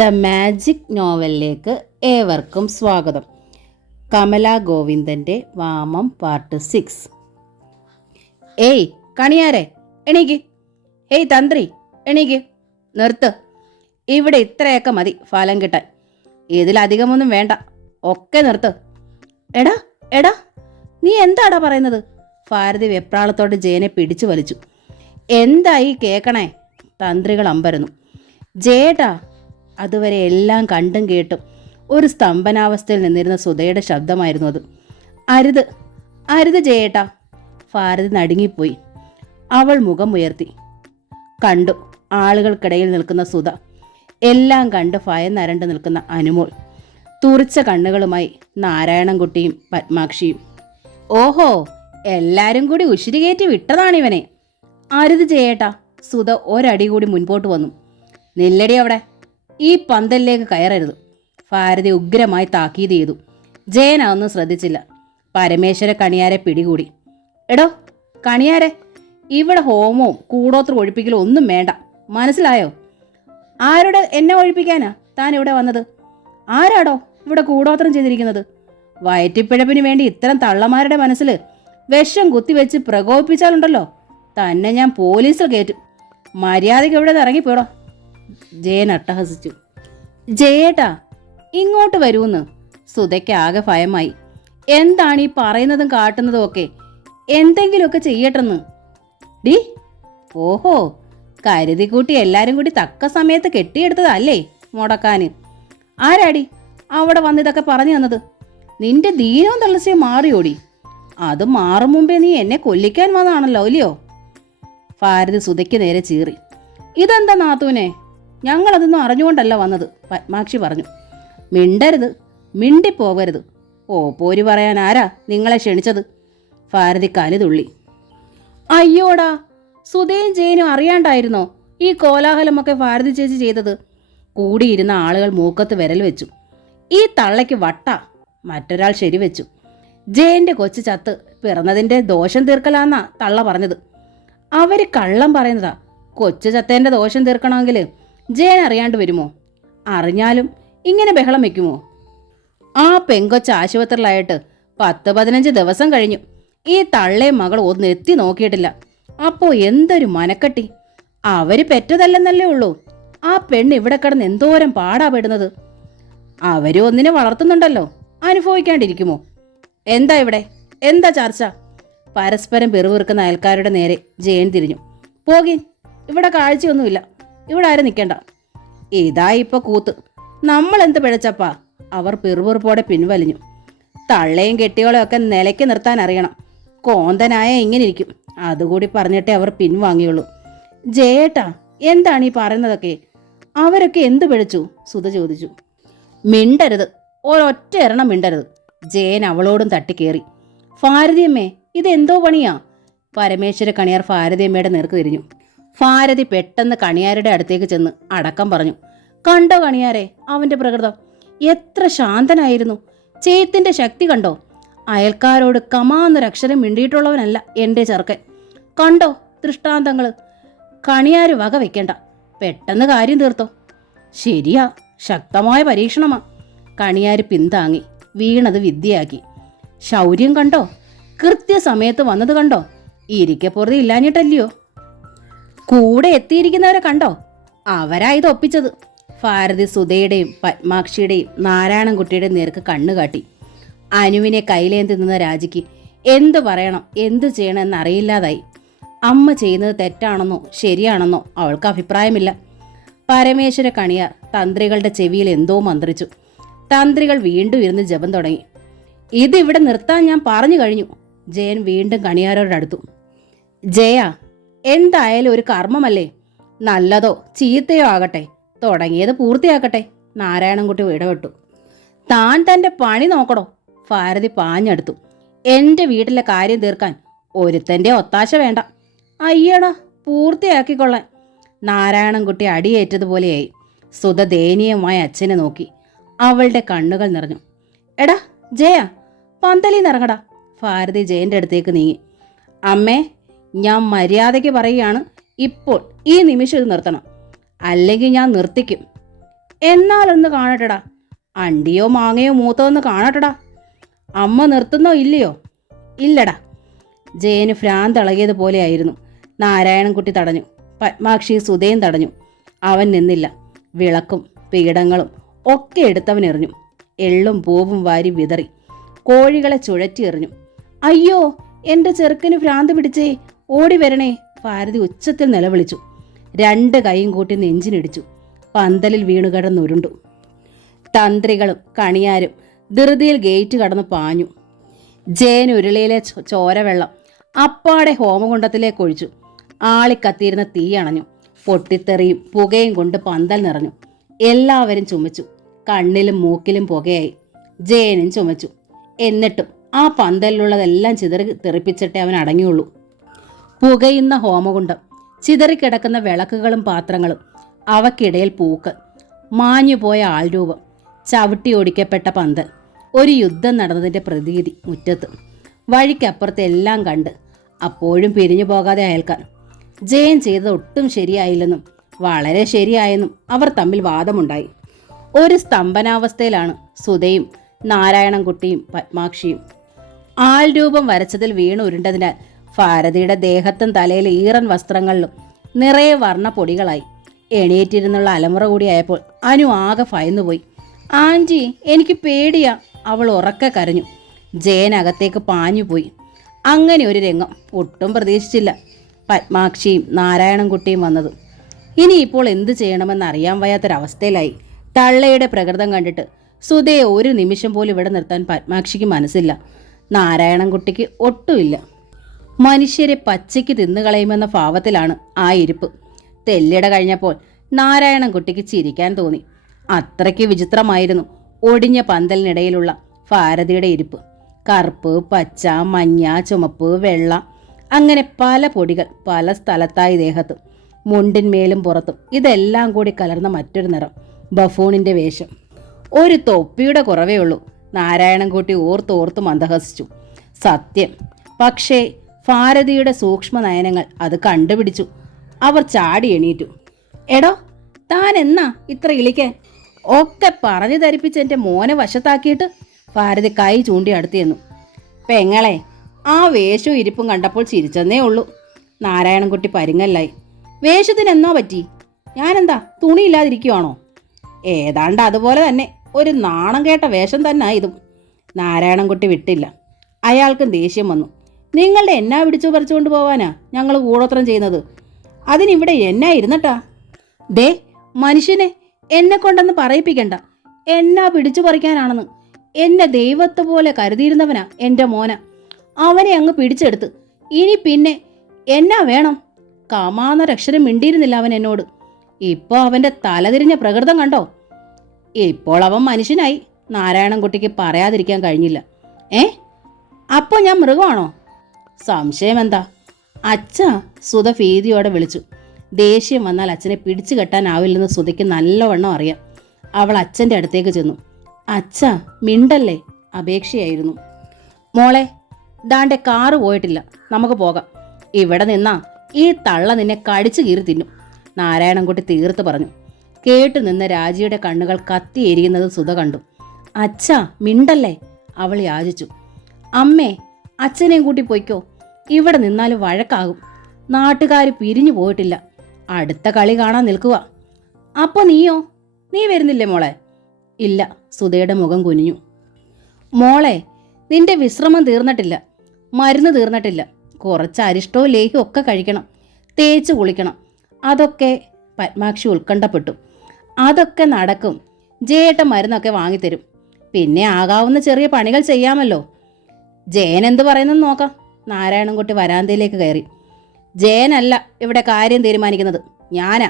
The magic നോവലിലേക്ക് ഏവർക്കും സ്വാഗതം. Kamala ഗോവിന്ദൻ്റെ വാമം part 6. ഏയ് കണിയാരെ എണീക്ക്, ഏയ് തന്ത്രി എണീക്ക്, നിർത്ത്. ഇവിടെ ഇത്രയൊക്കെ മതി ഫലം കിട്ടാൻ, ഇതിലധികമൊന്നും വേണ്ട, ഒക്കെ നിർത്ത്. എടാ എടാ നീ എന്താടാ പറയുന്നത്? ഭാരതി വെപ്രാളത്തോടെ ജയനെ പിടിച്ചു വലിച്ചു. എന്തായി കേൾക്കണേ? തന്ത്രികൾ അമ്പരന്നു. ജയേട്ടാ, അതുവരെ എല്ലാം കണ്ടും കേട്ടും ഒരു സ്തംഭനാവസ്ഥയിൽ നിന്നിരുന്ന സുധയുടെ ശബ്ദമായിരുന്നു അത്. അരുത് അരുത് ജയേട്ടാ. ഭാരതി നടുങ്ങിപ്പോയി. അവൾ മുഖം ഉയർത്തി. കണ്ടു ആളുകൾക്കിടയിൽ നിൽക്കുന്ന സുധ, എല്ലാം കണ്ട് ഭയന്നരണ്ട് നിൽക്കുന്ന അനുമോൾ, തുറിച്ച കണ്ണുകളുമായി നാരായണൻകുട്ടിയും പത്മാക്ഷിയും. ഓഹോ, എല്ലാരും കൂടി ഉശിരി കയറ്റി വിട്ടതാണിവനെ. അരുത് ജയേട്ടാ. സുധ ഒരടി കൂടി മുൻപോട്ട് വന്നു. നില്ലടി അവിടെ, ഈ പന്തലിലേക്ക് കയറരുത്. ഭാരതി ഉഗ്രമായി താക്കീത് ചെയ്തു. ജയൻ അതൊന്നും ശ്രദ്ധിച്ചില്ല. പരമേശ്വര കണിയാരെ പിടികൂടി. എടോ കണിയാരെ, ഇവിടെ ഹോമവും കൂടോത്ര ഒഴിപ്പിക്കലും ഒന്നും വേണ്ട, മനസ്സിലായോ? ആരുടെ എന്നെ ഒഴിപ്പിക്കാനാ താൻ ഇവിടെ വന്നത്? ആരാടോ ഇവിടെ കൂടോത്രം ചെയ്തിരിക്കുന്നത്? വയറ്റിപ്പിഴപ്പിന് വേണ്ടി ഇത്തരം തള്ളമാരുടെ മനസ്സിൽ വിഷം കുത്തിവെച്ച് പ്രകോപിപ്പിച്ചാലുണ്ടല്ലോ, തന്നെ ഞാൻ പോലീസിൽ കയറ്റും. മര്യാദയ്ക്ക് ഇവിടെ ഇറങ്ങിപ്പോടോ. ജയൻ അട്ടഹസിച്ചു. ജയേട്ടാ ഇങ്ങോട്ട് വരൂന്ന്. സുധയ്ക്ക് ആകെ ഭയമായി. എന്താണ് ഈ പറയുന്നതും കാട്ടുന്നതും ഒക്കെ? എന്തെങ്കിലുമൊക്കെ ചെയ്യട്ടെന്ന്. ഡി, ഓഹോ, കരുതിക്കൂട്ടി എല്ലാരും കൂടി തക്ക സമയത്ത് കെട്ടിയെടുത്തതല്ലേ മുടക്കാന്? ആരാടി അവിടെ വന്നിതൊക്കെ പറഞ്ഞു തന്നത്? നിന്റെ ദീനവും തളർച്ചയും മാറിയോടി? അത് മാറും മുമ്പേ നീ എന്നെ കൊല്ലിക്കാൻ വന്നതാണല്ലോ ഇല്ലയോ? ഭാരതി സുധയ്ക്ക് നേരെ ചീറി. ഇതെന്താ നാത്തൂനെ, ഞങ്ങളതൊന്നും അറിഞ്ഞുകൊണ്ടല്ല വന്നത്, പത്മാക്ഷി പറഞ്ഞു. മിണ്ടരുത്, മിണ്ടിപ്പോകരുത്. ഓ പോരി പറയാൻ ആരാ നിങ്ങളെ ക്ഷണിച്ചത്? ഭാരതി കലിതുള്ളി. അയ്യോടാ, സുധയും ജയനും അറിയാണ്ടായിരുന്നോ ഈ കോലാഹലമൊക്കെ ഭാരതി ചേച്ചി ചെയ്തത്? കൂടിയിരുന്ന ആളുകൾ മൂക്കത്ത് വിരൽ വെച്ചു. ഈ തള്ളയ്ക്ക് വട്ട. മറ്റൊരാൾ ശരിവെച്ചു. ജയന്റെ കൊച്ചു ചത്ത് പിറന്നതിന്റെ ദോഷം തീർക്കലാന്നാ തള്ള പറഞ്ഞത്. അവര് കള്ളം പറയുന്നതാ. കൊച്ചു ചത്തേന്റെ ദോഷം തീർക്കണമെങ്കിൽ ജയൻ അറിയാണ്ട് വരുമോ? അറിഞ്ഞാലും ഇങ്ങനെ ബഹളം വെക്കുമോ? ആ പെങ്കൊച്ച് ആശുപത്രിയിലായിട്ട് 10-15 ദിവസം കഴിഞ്ഞു. ഈ തള്ളയും മകൾ ഒന്ന് എത്തി നോക്കിയിട്ടില്ല. അപ്പോ എന്തൊരു മനക്കട്ടി. അവര് പെറ്റതല്ലെന്നല്ലേ ഉള്ളൂ. ആ പെണ്ണ് ഇവിടെ കിടന്ന് എന്തോരം പാടാ പെടുന്നത്. അവര് ഒന്നിനെ വളർത്തുന്നുണ്ടല്ലോ, അനുഭവിക്കാണ്ടിരിക്കുമോ? എന്താ ഇവിടെ, എന്താ ചർച്ച? പരസ്പരം പെറുവിറുക്കുന്ന അയൽക്കാരുടെ നേരെ ജയൻ തിരിഞ്ഞു. പോകി, ഇവിടെ കാഴ്ചയൊന്നുമില്ല, ഇവിടെ ആരും നിൽക്കണ്ട. ഇതാ ഇപ്പൊ കൂത്ത്. നമ്മൾ എന്ത് പിഴച്ചപ്പാ? അവർ പിറുപിറുപ്പോടെ പിൻവലിഞ്ഞു. തള്ളയും കെട്ടിയോളെയും ഒക്കെ നിലയ്ക്ക് നിർത്താൻ അറിയണം. കോന്തനായ ഇങ്ങനെ ഇരിക്കും. അതുകൂടി പറഞ്ഞിട്ടേ അവർ പിൻവാങ്ങിയുള്ളൂ. ജയേട്ടാ, എന്താണ് ഈ പറയുന്നതൊക്കെ? അവരൊക്കെ എന്ത് പിഴച്ചു? സുധ ചോദിച്ചു. മിണ്ടരുത്, ഒരൊറ്റ എണ്ണം മിണ്ടരുത്. ജയൻ അവളോടും തട്ടിക്കേറി. ഭാരതിയമ്മേ, ഇതെന്തോ പണിയാ? പരമേശ്വര കണിയാർ ഭാരതിയമ്മയുടെ നേർക്ക് തിരിഞ്ഞു. ഭാരതി പെട്ടെന്ന് കണിയാരുടെ അടുത്തേക്ക് ചെന്ന് അടക്കം പറഞ്ഞു. കണ്ടോ കണിയാരെ അവന്റെ പ്രകൃതം? എത്ര ശാന്തനായിരുന്നു. ചേത്തിന്റെ ശക്തി കണ്ടോ? അയൽക്കാരോട് കമാന്നൊരക്ഷരം മിണ്ടിയിട്ടുള്ളവനല്ല എൻ്റെ ചെറുക്കൻ. കണ്ടോ ദൃഷ്ടാന്തങ്ങള്? കണിയാര് വക വെക്കണ്ട, പെട്ടെന്ന് കാര്യം തീർത്തോ. ശരിയാ, ശക്തമായ പരീക്ഷണമാ. കണിയാര് പിന്താങ്ങി. വീണത് വിദ്യയാക്കി. ശൗര്യം കണ്ടോ? കൃത്യസമയത്ത് വന്നത് കണ്ടോ? ഇരിക്കപ്പുറത്ത് ഇല്ലാഞ്ഞിട്ടല്ലയോ? കൂടെ എത്തിയിരിക്കുന്നവരെ കണ്ടോ? അവരാ ഇത് ഒപ്പിച്ചത്. ഭാരതി സുധയുടെയും പത്മാക്ഷിയുടെയും നാരായണൻകുട്ടിയുടെയും നേർക്ക് കണ്ണുകാട്ടി. അനുവിനെ കൈലേന്തി നിന്ന രാജിക്ക് എന്തു പറയണം, എന്തു ചെയ്യണം എന്നറിയില്ലാതായി. അമ്മ ചെയ്യുന്നത് തെറ്റാണെന്നോ ശരിയാണെന്നോ അവൾക്ക് അഭിപ്രായമില്ല. പരമേശ്വര കണിയാർ തന്ത്രികളുടെ ചെവിയിൽ എന്തോ മന്ത്രിച്ചു. തന്ത്രികൾ വീണ്ടും ഇരുന്ന് ജപം തുടങ്ങി. ഇതിവിടെ നിർത്താൻ ഞാൻ പറഞ്ഞു കഴിഞ്ഞു. ജയൻ വീണ്ടും കണിയാരോടടുത്തു. ജയ, എന്തായാലും ഒരു കർമ്മമല്ലേ, നല്ലതോ ചീത്തയോ ആകട്ടെ, തുടങ്ങിയത് പൂർത്തിയാക്കട്ടെ. നാരായണൻകുട്ടി ഇടപെട്ടു. താൻ തന്റെ പണി നോക്കണോ? ഭാരതി പാഞ്ഞെടുത്തു. എന്റെ വീട്ടിലെ കാര്യം തീർക്കാൻ ഒരുത്തന്റെ ഒത്താശ വേണ്ട. അയ്യടാ, പൂർത്തിയാക്കിക്കൊള്ളാൻ. നാരായണൻകുട്ടി അടിയേറ്റതുപോലെയായി. സുധ ദയനീയമായി അച്ഛനെ നോക്കി. അവളുടെ കണ്ണുകൾ നിറഞ്ഞു. എടാ ജയ, പന്തലിന്നിറങ്ങടാ. ഭാരതി ജയന്റെ അടുത്തേക്ക് നീങ്ങി. അമ്മേ, ഞാൻ മര്യാദയ്ക്ക് പറയുകയാണ്, ഇപ്പോൾ ഈ നിമിഷം ഇത് നിർത്തണം, അല്ലെങ്കിൽ ഞാൻ നിർത്തിക്കും. എന്നാലൊന്ന് കാണട്ടടാ, അണ്ടിയോ മാങ്ങയോ മൂത്തോ ഒന്ന് കാണട്ടടാ. അമ്മ നിർത്തുന്നോ ഇല്ലയോ? ഇല്ലടാ. ജയന് ഭ്രാന്തളകിയതുപോലെയായിരുന്നു. നാരായണൻകുട്ടി തടഞ്ഞു. പത്മാക്ഷി സുധയും തടഞ്ഞു. അവൻ നിന്നില്ല. വിളക്കും പീഠങ്ങളും ഒക്കെ എടുത്തവൻ എറിഞ്ഞു. എള്ളും പൂവും വാരി വിതറി. കോഴികളെ ചുഴറ്റി എറിഞ്ഞു. അയ്യോ, എൻ്റെ ചെറുക്കന് ഭ്രാന്ത് പിടിച്ചേ, ഓടി വരണേ, ഭാരതി ഉച്ചത്തിൽ നിലവിളിച്ചു. 2 കൈയും കൂട്ടി നെഞ്ചിനിടിച്ചു. പന്തലിൽ വീണുകിടന്നുരുണ്ടു. തന്ത്രികളും കണിയാരും ധൃതിയിൽ ഗേറ്റ് കടന്ന് പാഞ്ഞു. ജയൻ ഉരുളിയിലെ ചോരവെള്ളം അപ്പാടെ ഹോമകുണ്ടത്തിലേക്ക് ഒഴിച്ചു. ആളിക്കത്തിയിരുന്ന തീ അണഞ്ഞു. പൊട്ടിത്തെറിയും പുകയും കൊണ്ട് പന്തൽ നിറഞ്ഞു. എല്ലാവരും ചുമച്ചു. കണ്ണിലും മൂക്കിലും പുകയായി. ജയനും ചുമച്ചു. എന്നിട്ടും ആ പന്തലിലുള്ളതെല്ലാം ചിതറി തെറിപ്പിച്ചിട്ടേ അവൻ അടങ്ങിയുള്ളൂ. പുകയുന്ന ഹോമകുണ്ടം, ചിതറിക്കിടക്കുന്ന വിളക്കുകളും പാത്രങ്ങളും, അവക്കിടയിൽ പൂക്കൾ, മാഞ്ഞുപോയ ആൾരൂപം, ചവിട്ടി ഓടിക്കപ്പെട്ട പന്തൽ, ഒരു യുദ്ധം നടന്നതിൻ്റെ പ്രതീതി മുറ്റത്ത്. വഴിക്കപ്പുറത്ത് എല്ലാം കണ്ട് അപ്പോഴും പിരിഞ്ഞു പോകാതെ അയൽക്കാർ. ജയൻ ചെയ്തത് ഒട്ടും ശരിയായില്ലെന്നും വളരെ ശരിയായെന്നും അവർ തമ്മിൽ വാദമുണ്ടായി. ഒരു സ്തംഭനാവസ്ഥയിലാണ് സുധയും നാരായണൻകുട്ടിയും പത്മാക്ഷിയും. ആൾരൂപം വരച്ചതിൽ വീണ് ഉരുണ്ടതിനാൽ ഭാരതിയുടെ ദേഹത്തും തലയിൽ ഈറൻ വസ്ത്രങ്ങളിലും നിറയെ വർണ്ണ പൊടികളായി. എണീറ്റിരുന്നുള്ള അലമുറ കൂടിയായപ്പോൾ അനു ആകെ ഭയന്നുപോയി. ആൻറ്റി, എനിക്ക് പേടിയാ, അവൾ ഉറക്കെ കരഞ്ഞു. ജയൻ അകത്തേക്ക് പാഞ്ഞുപോയി. അങ്ങനെ ഒരു രംഗം ഒട്ടും പ്രതീക്ഷിച്ചില്ല പത്മാക്ഷിയും നാരായണൻകുട്ടിയും വന്നത്. ഇനിയിപ്പോൾ എന്തു ചെയ്യണമെന്നറിയാൻ വയ്യാത്തൊരവസ്ഥയിലായി. തള്ളയുടെ പ്രകൃതം കണ്ടിട്ട് സുധയെ ഒരു നിമിഷം പോലും ഇവിടെ നിർത്താൻ പത്മാക്ഷിക്ക് മനസ്സില്ല. നാരായണൻകുട്ടിക്ക് ഒട്ടുമില്ല. മനുഷ്യരെ പച്ചയ്ക്ക് തിന്നുകളയുമെന്ന ഭാവത്തിലാണ് ആ ഇരിപ്പ്. തെല്ലിട കഴിഞ്ഞപ്പോൾ നാരായണൻകുട്ടിക്ക് ചിരിക്കാൻ തോന്നി. അത്രയ്ക്ക് വിചിത്രമായിരുന്നു ഒടിഞ്ഞ പന്തലിനിടയിലുള്ള ഭാരതിയുടെ ഇരിപ്പ്. കറുപ്പ്, പച്ച, മഞ്ഞ, ചുമപ്പ്, വെള്ള, അങ്ങനെ പല പൊടികൾ പല സ്ഥലത്തായി ദേഹത്തും, മുണ്ടിന്മേലും പുറത്തും. ഇതെല്ലാം കൂടി കലർന്ന മറ്റൊരു നിറം, ബഫൂണിൻ്റെ വേഷം. ഒരു തൊപ്പിയുടെ കുറവേ ഉള്ളൂ. നാരായണൻകുട്ടി ഓർത്തോർത്ത് മന്ദഹസിച്ചു. സത്യം. പക്ഷേ ഭാരതിയുടെ സൂക്ഷ്മ നയനങ്ങൾ അത് കണ്ടുപിടിച്ചു. അവർ ചാടി എണീറ്റു. എടോ, താൻ എന്നാ ഇത്ര ഇളിക്കാൻ? ഒക്കെ പറഞ്ഞു ധരിപ്പിച്ച് എൻ്റെ മോനെ വശത്താക്കിയിട്ട് ഭാരതി കൈ ചൂണ്ടി അടുത്ത് ചെന്നു. പെങ്ങളെ, ആ വേഷവും ഇരിപ്പും കണ്ടപ്പോൾ ചിരിച്ചെന്നേ ഉള്ളൂ. നാരായണൻകുട്ടി പരിങ്ങല്ലായി. വേഷത്തിനെന്നോ പറ്റി? ഞാനെന്താ തുണിയില്ലാതിരിക്കുവാണോ? ഏതാണ്ട് അതുപോലെ തന്നെ, ഒരു നാണം കേട്ട വേഷം തന്നെ ഇതും. നാരായണൻകുട്ടി വിട്ടില്ല. അയാൾക്കും ദേഷ്യം വന്നു. നിങ്ങളുടെ എന്നാ പിടിച്ചു പറിച്ചുകൊണ്ട് പോവാനാ ഞങ്ങൾ കൂടോത്രം ചെയ്യുന്നത്? അതിനിവിടെ എന്നാ ഇരുന്നട്ടാ? ദേ മനുഷ്യനെ എന്നെ കൊണ്ടെന്ന് പറയിപ്പിക്കണ്ട. എന്നാ പിടിച്ചു പറിക്കാനാണെന്ന്. എന്നെ ദൈവത്തെ പോലെ കരുതിയിരുന്നവനാ എൻ്റെ മോന. അവനെ അങ്ങ് പിടിച്ചെടുത്ത്. ഇനി പിന്നെ എന്നാ വേണം? കമാന്നൊരക്ഷരം മിണ്ടിയിരുന്നില്ല അവൻ എന്നോട്. ഇപ്പോൾ അവൻ്റെ തലതിരിഞ്ഞ പ്രകൃതം കണ്ടോ? ഇപ്പോൾ അവൻ മനുഷ്യനായി. നാരായണൻകുട്ടിക്ക് പറയാതിരിക്കാൻ കഴിഞ്ഞില്ല. അപ്പോൾ ഞാൻ മൃഗമാണോ? സംശയം എന്താ? അച്ഛാ, സുധ ഭീതിയോടെ വിളിച്ചു. ദേഷ്യം വന്നാൽ അച്ഛനെ പിടിച്ചു കെട്ടാനാവില്ലെന്ന് സുധയ്ക്ക് നല്ലവണ്ണം അറിയാം. അവൾ അച്ഛൻ്റെ അടുത്തേക്ക് ചെന്നു. അച്ഛാ, മിണ്ടല്ലേ, അപേക്ഷയായിരുന്നു. മോളെ, ദാണ്ടെ കാറ് പോയിട്ടില്ല, നമുക്ക് പോകാം. ഇവിടെ നിന്നാ ഈ തള്ള നിന്നെ കടിച്ചു കീറി തിന്നും, നാരായണൻകുട്ടി തീർത്ത് പറഞ്ഞു. കേട്ടു നിന്ന രാജിയുടെ കണ്ണുകൾ കത്തിയെരിയുന്നത് സുധ കണ്ടു. അച്ഛാ, മിണ്ടല്ലേ, അവൾ യാചിച്ചു. അമ്മേ, അച്ഛനെയും കൂട്ടി പോയിക്കോ. ഇവിടെ നിന്നാലും വഴക്കാകും. നാട്ടുകാർ പിരിഞ്ഞു പോയിട്ടില്ല. അടുത്ത കളി കാണാൻ നിൽക്കുക. അപ്പോൾ നീയോ? നീ വരുന്നില്ലേ മോളെ? ഇല്ല. സുധയുടെ മുഖം കുനിഞ്ഞു. മോളെ, നിന്റെ വിശ്രമം തീർന്നിട്ടില്ല, മരുന്ന് തീർന്നിട്ടില്ല. കുറച്ച് അരിഷ്ടവും ലേഹ്യവും ഒക്കെ കഴിക്കണം, തേച്ച് കുളിക്കണം. അതൊക്കെ പത്മാക്ഷി ഉത്കണ്ഠപ്പെട്ടു. അതൊക്കെ നടക്കും. ജയേട്ടൻ മരുന്നൊക്കെ വാങ്ങിത്തരും. പിന്നെ ആകാവുന്ന ചെറിയ പണികൾ ചെയ്യാമല്ലോ. ജയൻ എന്ത് പറയുന്നെന്ന് നോക്കാം. നാരായണൻകുട്ടി വരാന്തയിലേക്ക് കയറി. ജയനല്ല ഇവിടെ കാര്യം തീരുമാനിക്കുന്നത്, ഞാനാ.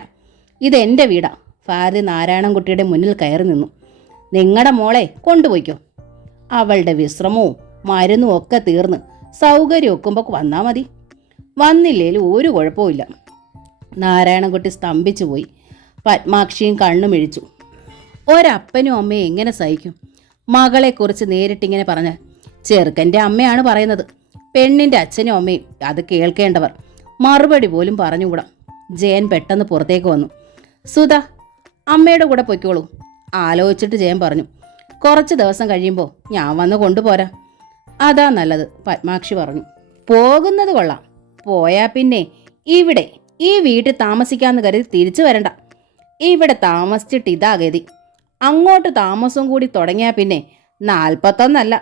ഇതെൻ്റെ വീടാ. ഭാരതി നാരായണൻകുട്ടിയുടെ മുന്നിൽ കയറി നിന്നു. നിങ്ങളുടെ മോളെ കൊണ്ടുപോയിക്കോ. അവളുടെ വിശ്രമവും മരുന്നും ഒക്കെ തീർന്ന് സൗകര്യം ഒക്കുമ്പോൾ വന്നാൽ മതി. വന്നില്ലേലും ഒരു കുഴപ്പമില്ല. നാരായണൻകുട്ടി സ്തംഭിച്ചു പോയി. പത്മാക്ഷിയും കണ്ണുമിഴിച്ചു. ഒരപ്പനും അമ്മയും എങ്ങനെ സഹിക്കും? മകളെക്കുറിച്ച് നേരിട്ടിങ്ങനെ പറഞ്ഞാൽ. ചെറുക്കൻ്റെ അമ്മയാണ് പറയുന്നത്, പെണ്ണിൻ്റെ അച്ഛനും അമ്മയും അത് കേൾക്കേണ്ടവർ. മറുപടി പോലും പറഞ്ഞുകൂടാ. ജയൻ പെട്ടെന്ന് പുറത്തേക്ക് വന്നു. സുധ, അമ്മയുടെ കൂടെ പൊയ്ക്കോളൂ. ആലോചിച്ചിട്ട് ജയൻ പറഞ്ഞു. കുറച്ച് ദിവസം കഴിയുമ്പോൾ ഞാൻ വന്ന് കൊണ്ടുപോരാ. അതാ നല്ലത്, പത്മാക്ഷി പറഞ്ഞു. പോകുന്നത് കൊള്ളാം. പോയാ പിന്നെ ഇവിടെ ഈ വീട്ടിൽ താമസിക്കാമെന്ന് കരുതി തിരിച്ചു വരണ്ട. ഇവിടെ താമസിച്ചിട്ട് ഇതാ ഗതി. അങ്ങോട്ട് താമസവും കൂടി തുടങ്ങിയാൽ പിന്നെ 41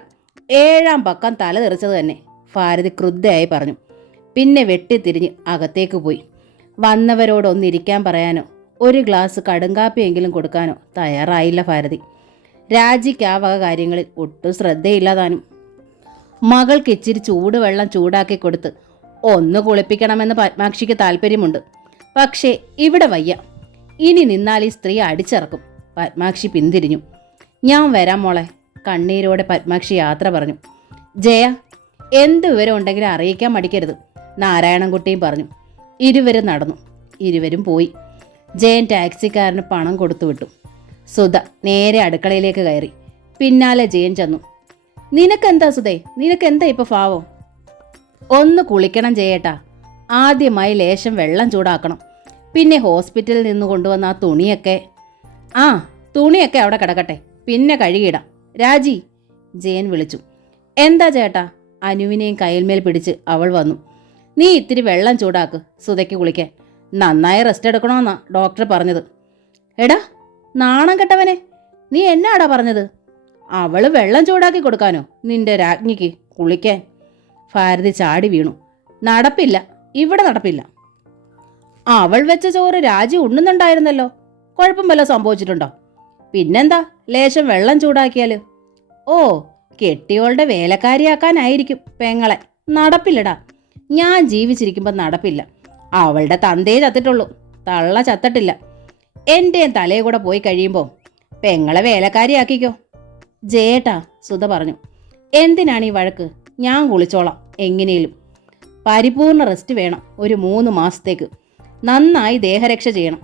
7 പക്കം തല തെറിച്ചത് തന്നെ, ഭാരതി ക്രുദ്ധയായി പറഞ്ഞു. പിന്നെ വെട്ടിത്തിരിഞ്ഞ് അകത്തേക്ക് പോയി. വന്നവരോടൊന്നിരിക്കാൻ പറയാനോ ഒരു ഗ്ലാസ് കടുങ്കാപ്പിയെങ്കിലും കൊടുക്കാനോ തയ്യാറായില്ല ഭാരതി. രാജിക്ക് ആ വക കാര്യങ്ങളിൽ ഒട്ടും ശ്രദ്ധയില്ലാതാനും. മകൾക്ക് ഇച്ചിരി ചൂടുവെള്ളം ചൂടാക്കി കൊടുത്ത് ഒന്ന് കുളിപ്പിക്കണമെന്ന് പത്മാക്ഷിക്ക് താല്പര്യമുണ്ട്. പക്ഷേ ഇവിടെ വയ്യ. ഇനി നിന്നാൽ ഈ സ്ത്രീ അടിച്ചിറക്കും. പത്മാക്ഷി പിന്തിരിഞ്ഞു. ഞാൻ വരാം മോളെ, കണ്ണീരോടെ പത്മാക്ഷി യാത്ര പറഞ്ഞു. ജയ, എന്ത് വിവരം ഉണ്ടെങ്കിലും അറിയിക്കാൻ മടിക്കരുത്, നാരായണൻകുട്ടിയും പറഞ്ഞു. ഇരുവരും നടന്നു. ഇരുവരും പോയി. ജയൻ ടാക്സിക്കാരന് പണം കൊടുത്തു വിട്ടു. സുധ നേരെ അടുക്കളയിലേക്ക് കയറി. പിന്നാലെ ജയൻ ചെന്നു. നിനക്കെന്താ സുധേ, നിനക്കെന്താ ഇപ്പൊ ഭാവം? ഒന്ന് കുളിക്കണം ജയേട്ടാ. ആദ്യമായി ലേശം വെള്ളം ചൂടാക്കണം. പിന്നെ ഹോസ്പിറ്റലിൽ നിന്ന് കൊണ്ടുവന്ന ആ തുണിയൊക്കെ അവിടെ കിടക്കട്ടെ, പിന്നെ കഴുകിയിടാം. രാജി, ജയൻ വിളിച്ചു. എന്താ ചേട്ടാ? അനുവിനെയും കയ്യിൽമേൽ പിടിച്ച് അവൾ വന്നു. നീ ഇത്തിരി വെള്ളം ചൂടാക്ക് സുധയ്ക്ക് കുളിക്കാൻ. നന്നായി റെസ്റ്റ് എടുക്കണമെന്നാ ഡോക്ടർ പറഞ്ഞത്. എടാ നാണം കെട്ടവനെ, നീ എന്നാടാ പറഞ്ഞത്? അവള് വെള്ളം ചൂടാക്കി കൊടുക്കാനോ നിന്റെ രാജ്ഞിക്ക് കുളിക്കാൻ? ഭാരതി ചാടി വീണു. നടപ്പില്ല, ഇവിടെ നടപ്പില്ല. അവൾ വെച്ച ചോറ് രാജി ഉണ്ണുന്നുണ്ടായിരുന്നല്ലോ. കുഴപ്പം വല്ലതും സംഭവിച്ചിട്ടുണ്ടോ? പിന്നെന്താ ലേശം വെള്ളം ചൂടാക്കിയാൽ? ഓ, കെട്ടിയോളുടെ വേലക്കാരിയാക്കാനായിരിക്കും പെങ്ങളെ. നടപ്പില്ലടാ, ഞാൻ ജീവിച്ചിരിക്കുമ്പോൾ നടപ്പില്ല. അവളുടെ തന്തയെ ചത്തിട്ടുള്ളൂ, തള്ള ചത്തിട്ടില്ല. എൻ്റെയും തലയെ കൂടെ പോയി കഴിയുമ്പോൾ പെങ്ങളെ വേലക്കാരിയാക്കിക്കോ. ജയേട്ടാ, സുധ പറഞ്ഞു. എന്തിനാണ് ഈ വഴക്ക്? ഞാൻ കുളിച്ചോളാം എങ്ങനെയും. പരിപൂർണ റെസ്റ്റ് വേണം ഒരു 3 മാസത്തേക്ക്. നന്നായി ദേഹരക്ഷ ചെയ്യണം.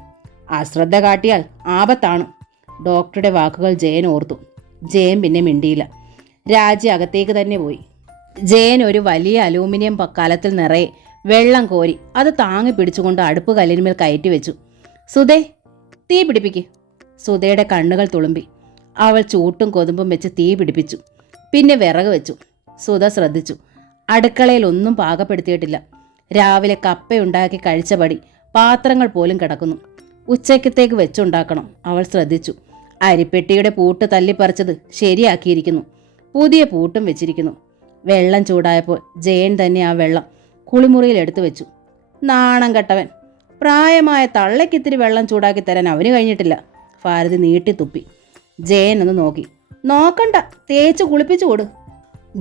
അശ്രദ്ധ കാട്ടിയാൽ ആപത്താണ്. ഡോക്ടറുടെ വാക്കുകൾ ജയൻ ഓർത്തു. ജയൻ പിന്നെ മിണ്ടിയില്ല. രാജി അകത്തേക്ക് തന്നെ പോയി. ജയൻ ഒരു വലിയ അലൂമിനിയം കലത്തിൽ നിറയെ വെള്ളം കോരി അത് താങ്ങി പിടിച്ചുകൊണ്ട് അടുപ്പ് കല്ലിന്മേൽ കയറ്റി വെച്ചു. സുധേ, തീ പിടിപ്പിക്ക്. സുധയുടെ കണ്ണുകൾ തുളുമ്പി. അവൾ ചൂട്ടും കൊതുമ്പും വെച്ച് തീ പിടിപ്പിച്ചു. പിന്നെ വിറക് വെച്ചു. സുധ ശ്രദ്ധിച്ചു. അടുക്കളയിൽ ഒന്നും പാകപ്പെടുത്തിയിട്ടില്ല. രാവിലെ കപ്പയുണ്ടാക്കി കഴിച്ചപടി പാത്രങ്ങൾ പോലും കിടക്കുന്നു. ഉച്ചയ്ക്കത്തേക്ക് വെച്ചുണ്ടാക്കണം. അവൾ ശ്രദ്ധിച്ചു. അരിപ്പെട്ടിയുടെ പൂട്ട് തല്ലിപ്പറിച്ചത് ശരിയാക്കിയിരിക്കുന്നു. പുതിയ പൂട്ടും വെച്ചിരിക്കുന്നു. വെള്ളം ചൂടായപ്പോൾ ജയൻ തന്നെ ആ വെള്ളം കുളിമുറിയിൽ എടുത്തു വെച്ചു. നാണം കെട്ടവൻ. പ്രായമായ തള്ളയ്ക്കിത്തിരി വെള്ളം ചൂടാക്കി തരാൻ അവന് കഴിഞ്ഞിട്ടില്ല. ഭാരതി നീട്ടിത്തുപ്പി. ജയൻ ഒന്ന് നോക്കി. നോക്കണ്ട, തേച്ച് കുളിപ്പിച്ചു കൊടു.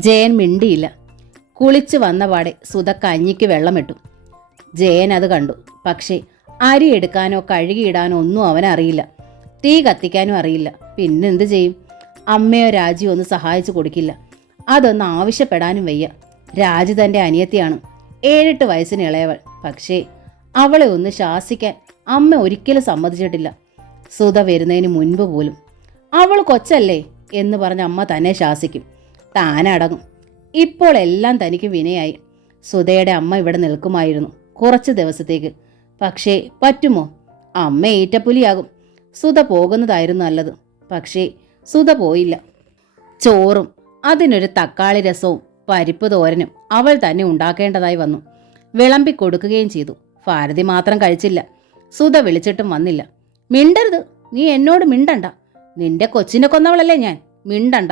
ജയൻ മിണ്ടിയില്ല. കുളിച്ചു വന്ന പാടെ സുധ കഞ്ഞിക്ക് വെള്ളമിട്ടു. ജയൻ അത് കണ്ടു. പക്ഷേ അരി എടുക്കാനോ കഴുകിയിടാനോ ഒന്നും അവനറിയില്ല. തീ കത്തിക്കാനും അറിയില്ല. പിന്നെന്ത് ചെയ്യും? അമ്മയോ രാജിയോ ഒന്ന് സഹായിച്ചു കൊടുക്കില്ല. അതൊന്ന് ആവശ്യപ്പെടാനും വയ്യ. രാജി തൻ്റെ അനിയത്തിയാണ്, 7-8 വയസ്സിന് ഇളയവൾ. പക്ഷേ അവളെ ഒന്ന് ശാസിക്കാൻ അമ്മ ഒരിക്കലും സമ്മതിച്ചിട്ടില്ല. സുധ വരുന്നതിന് മുൻപ് പോലും. അവൾ കൊച്ചല്ലേ എന്ന് പറഞ്ഞ് അമ്മ തന്നെ ശാസിക്കും. താനടങ്ങും. ഇപ്പോൾ എല്ലാം തനിക്ക് വിനയായി. സുധയുടെ അമ്മ ഇവിടെ നിൽക്കുമായിരുന്നു കുറച്ച് ദിവസത്തേക്ക്. പക്ഷേ പറ്റുമോ? അമ്മ ഈറ്റപ്പുലിയാകും. സുധ പോകുന്നതായിരുന്നു നല്ലത്. പക്ഷേ സുധ പോയില്ല. ചോറും അതിനൊരു തക്കാളി രസവും പരിപ്പ് തോരനും അവൾ തന്നെ ഉണ്ടാക്കേണ്ടതായി വന്നു. വിളമ്പി കൊടുക്കുകയും ചെയ്തു. ഭാരതി മാത്രം കഴിച്ചില്ല. സുധ വിളിച്ചിട്ടും വന്നില്ല. മിണ്ടരുത്, നീ എന്നോട് മിണ്ടണ്ട. നിന്റെ കൊച്ചിനെ കൊന്നവളല്ലേ ഞാൻ, മിണ്ടണ്ട.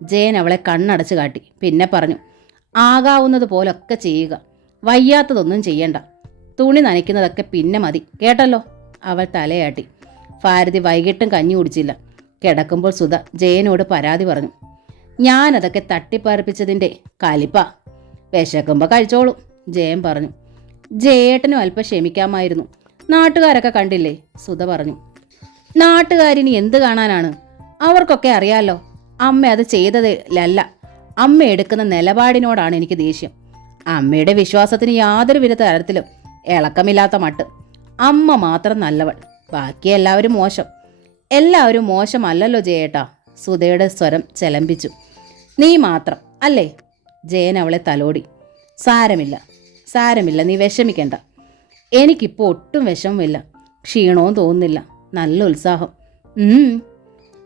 ജയൻ അവളെ കണ്ണടച്ചു കാട്ടി. പിന്നെ പറഞ്ഞു, ആകാവുന്നത് പോലൊക്കെ ചെയ്യുക, വയ്യാത്തതൊന്നും ചെയ്യണ്ട. തുണി നനയ്ക്കുന്നതൊക്കെ പിന്നെ മതി, കേട്ടല്ലോ. അവൾ തലയാട്ടി. ഭാരതി വൈകിട്ടും കഞ്ഞി കുടിച്ചില്ല. കിടക്കുമ്പോൾ സുധ ജയനോട് പരാതി പറഞ്ഞു. ഞാനതൊക്കെ തട്ടിപ്പാർപ്പിച്ചതിൻ്റെ കലിപ്പ. വിശക്കുമ്പോൾ കഴിച്ചോളും, ജയൻ പറഞ്ഞു. ജയേട്ടനും അല്പം ക്ഷമിക്കാമായിരുന്നു. നാട്ടുകാരൊക്കെ കണ്ടില്ലേ, സുധ പറഞ്ഞു. നാട്ടുകാരിനി എന്ത് കാണാനാണ്? അവർക്കൊക്കെ അറിയാലോ അമ്മ അത് ചെയ്തതിലല്ല, അമ്മ എടുക്കുന്ന നിലപാടിനോടാണ് എനിക്ക് ദേഷ്യം. അമ്മയുടെ വിശ്വാസത്തിന് യാതൊരുവിധ തരത്തിലും ഇളക്കമില്ലാത്ത മട്ട്. അമ്മ മാത്രം നല്ലവൾ, ബാക്കി എല്ലാവരും മോശം. എല്ലാവരും മോശമല്ലല്ലോ ജയേട്ടാ, സുധയുടെ സ്വരം ചെലമ്പിച്ചു. നീ മാത്രം അല്ലേ? ജയൻ അവളെ തലോടി. സാരമില്ല, സാരമില്ല, നീ വിഷമിക്കണ്ട. എനിക്കിപ്പോൾ ഒട്ടും വിഷമമില്ല, ക്ഷീണവും തോന്നുന്നില്ല. നല്ല ഉത്സാഹം.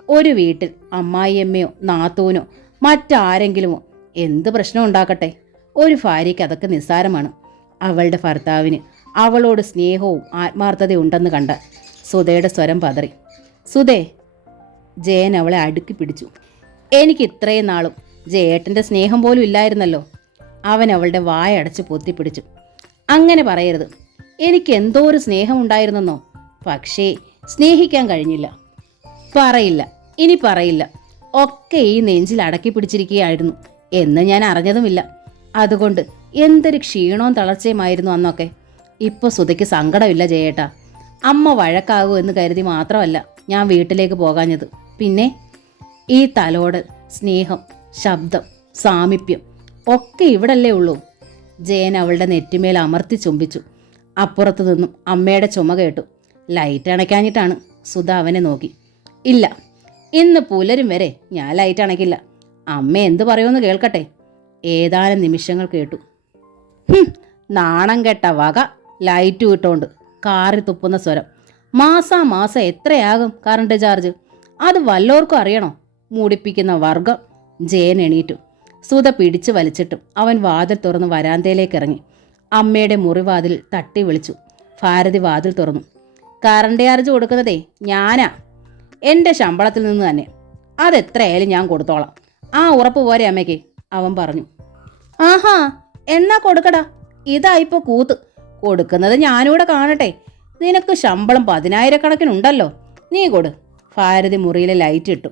ഒരു വീട്ടിൽ അമ്മായിയമ്മയോ നാത്തൂനോ മറ്റാരെങ്കിലുമോ എന്ത് പ്രശ്നം ഉണ്ടാക്കട്ടെ, ഒരു ഭാര്യയ്ക്ക് അതൊക്കെ നിസ്സാരമാണ്. അവളുടെ ഭർത്താവിന് അവളോട് സ്നേഹവും ആത്മാർത്ഥതയും ഉണ്ടെന്ന് കണ്ട സുധയുടെ സ്വരം പതറി. സുധേ, ജയൻ അവളെ അടുക്കി പിടിച്ചു. എനിക്ക് ഇത്രയും നാളും ജയേട്ടൻ്റെ സ്നേഹം പോലും ഇല്ലായിരുന്നല്ലോ. അവൻ അവളുടെ വായ അടച്ച് പൊത്തിപ്പിടിച്ചു. അങ്ങനെ പറയരുത്. എനിക്ക് എന്തോ ഒരു സ്നേഹമുണ്ടായിരുന്നെന്നോ, പക്ഷേ സ്നേഹിക്കാൻ കഴിഞ്ഞില്ല. പറയില്ല, ഇനി പറയില്ല. ഒക്കെ ഈ നെഞ്ചിൽ അടക്കി പിടിച്ചിരിക്കുകയായിരുന്നു എന്ന് ഞാൻ അറിഞ്ഞതുമില്ല. അതുകൊണ്ട് എന്തൊരു ക്ഷീണവും തളർച്ചയുമായിരുന്നു അന്നൊക്കെ. ഇപ്പോൾ സുധയ്ക്ക് സങ്കടമില്ല ജയേട്ടാ. അമ്മ വഴക്കാകൂ എന്ന് കരുതി മാത്രമല്ല ഞാൻ വീട്ടിലേക്ക് പോകാഞ്ഞത്. പിന്നെ ഈ തലോടൽ, സ്നേഹം, ശബ്ദം, സാമീപ്യം ഒക്കെ ഇവിടല്ലേ ഉള്ളൂ. ജയൻ അവളുടെ നെറ്റിമേൽ അമർത്തി ചുംബിച്ചു. അപ്പുറത്തു നിന്നും അമ്മയുടെ ചുമ കേട്ടു. ലൈറ്റ് അണയ്ക്കാഞ്ഞിട്ടാണ്. സുധ അവനെ നോക്കി. ഇല്ല, ഇന്ന് പുലരും വരെ ഞാൻ ലൈറ്റ് അണയ്ക്കില്ല. അമ്മ എന്തു പറയുമെന്ന് കേൾക്കട്ടെ. ഏതാനും നിമിഷങ്ങൾ കേട്ടു. നാണം കെട്ട വക ലൈറ്റ് ഇട്ടുകൊണ്ട് കാറി തുപ്പുന്ന സ്വരം. മാസാമാസം എത്രയാകും കറണ്ട് ചാർജ്? അത് വല്ലോർക്കും അറിയണോ? മൂടിപ്പിക്കുന്ന വർഗം. ജയൻ എണീറ്റു. സുധ പിടിച്ചു വലിച്ചിട്ടും അവൻ വാതിൽ തുറന്ന് വരാന്തയിലേക്ക് ഇറങ്ങി. അമ്മയുടെ മുറിവാതിൽ തട്ടി വിളിച്ചു. ഭാരതി വാതിൽ തുറന്നു. കറണ്ട് ചാർജ് കൊടുക്കുന്നതേ ഞാനാ, എൻ്റെ ശമ്പളത്തിൽ നിന്ന് തന്നെ. അതെത്രയായാലും ഞാൻ കൊടുത്തോളാം. ആ ഉറപ്പ് പോരെ അമ്മയ്ക്ക്? അവൻ പറഞ്ഞു. ആഹാ, എന്നാ കൊടുക്കടാ. ഇതായിപ്പോ കൂത്ത്. കൊടുക്കുന്നത് ഞാനിവിടെ കാണട്ടെ. നിനക്ക് ശമ്പളം 10,000 നീ കൊടു. ഭാരതി മുറിയിലെ ലൈറ്റ് ഇട്ടു.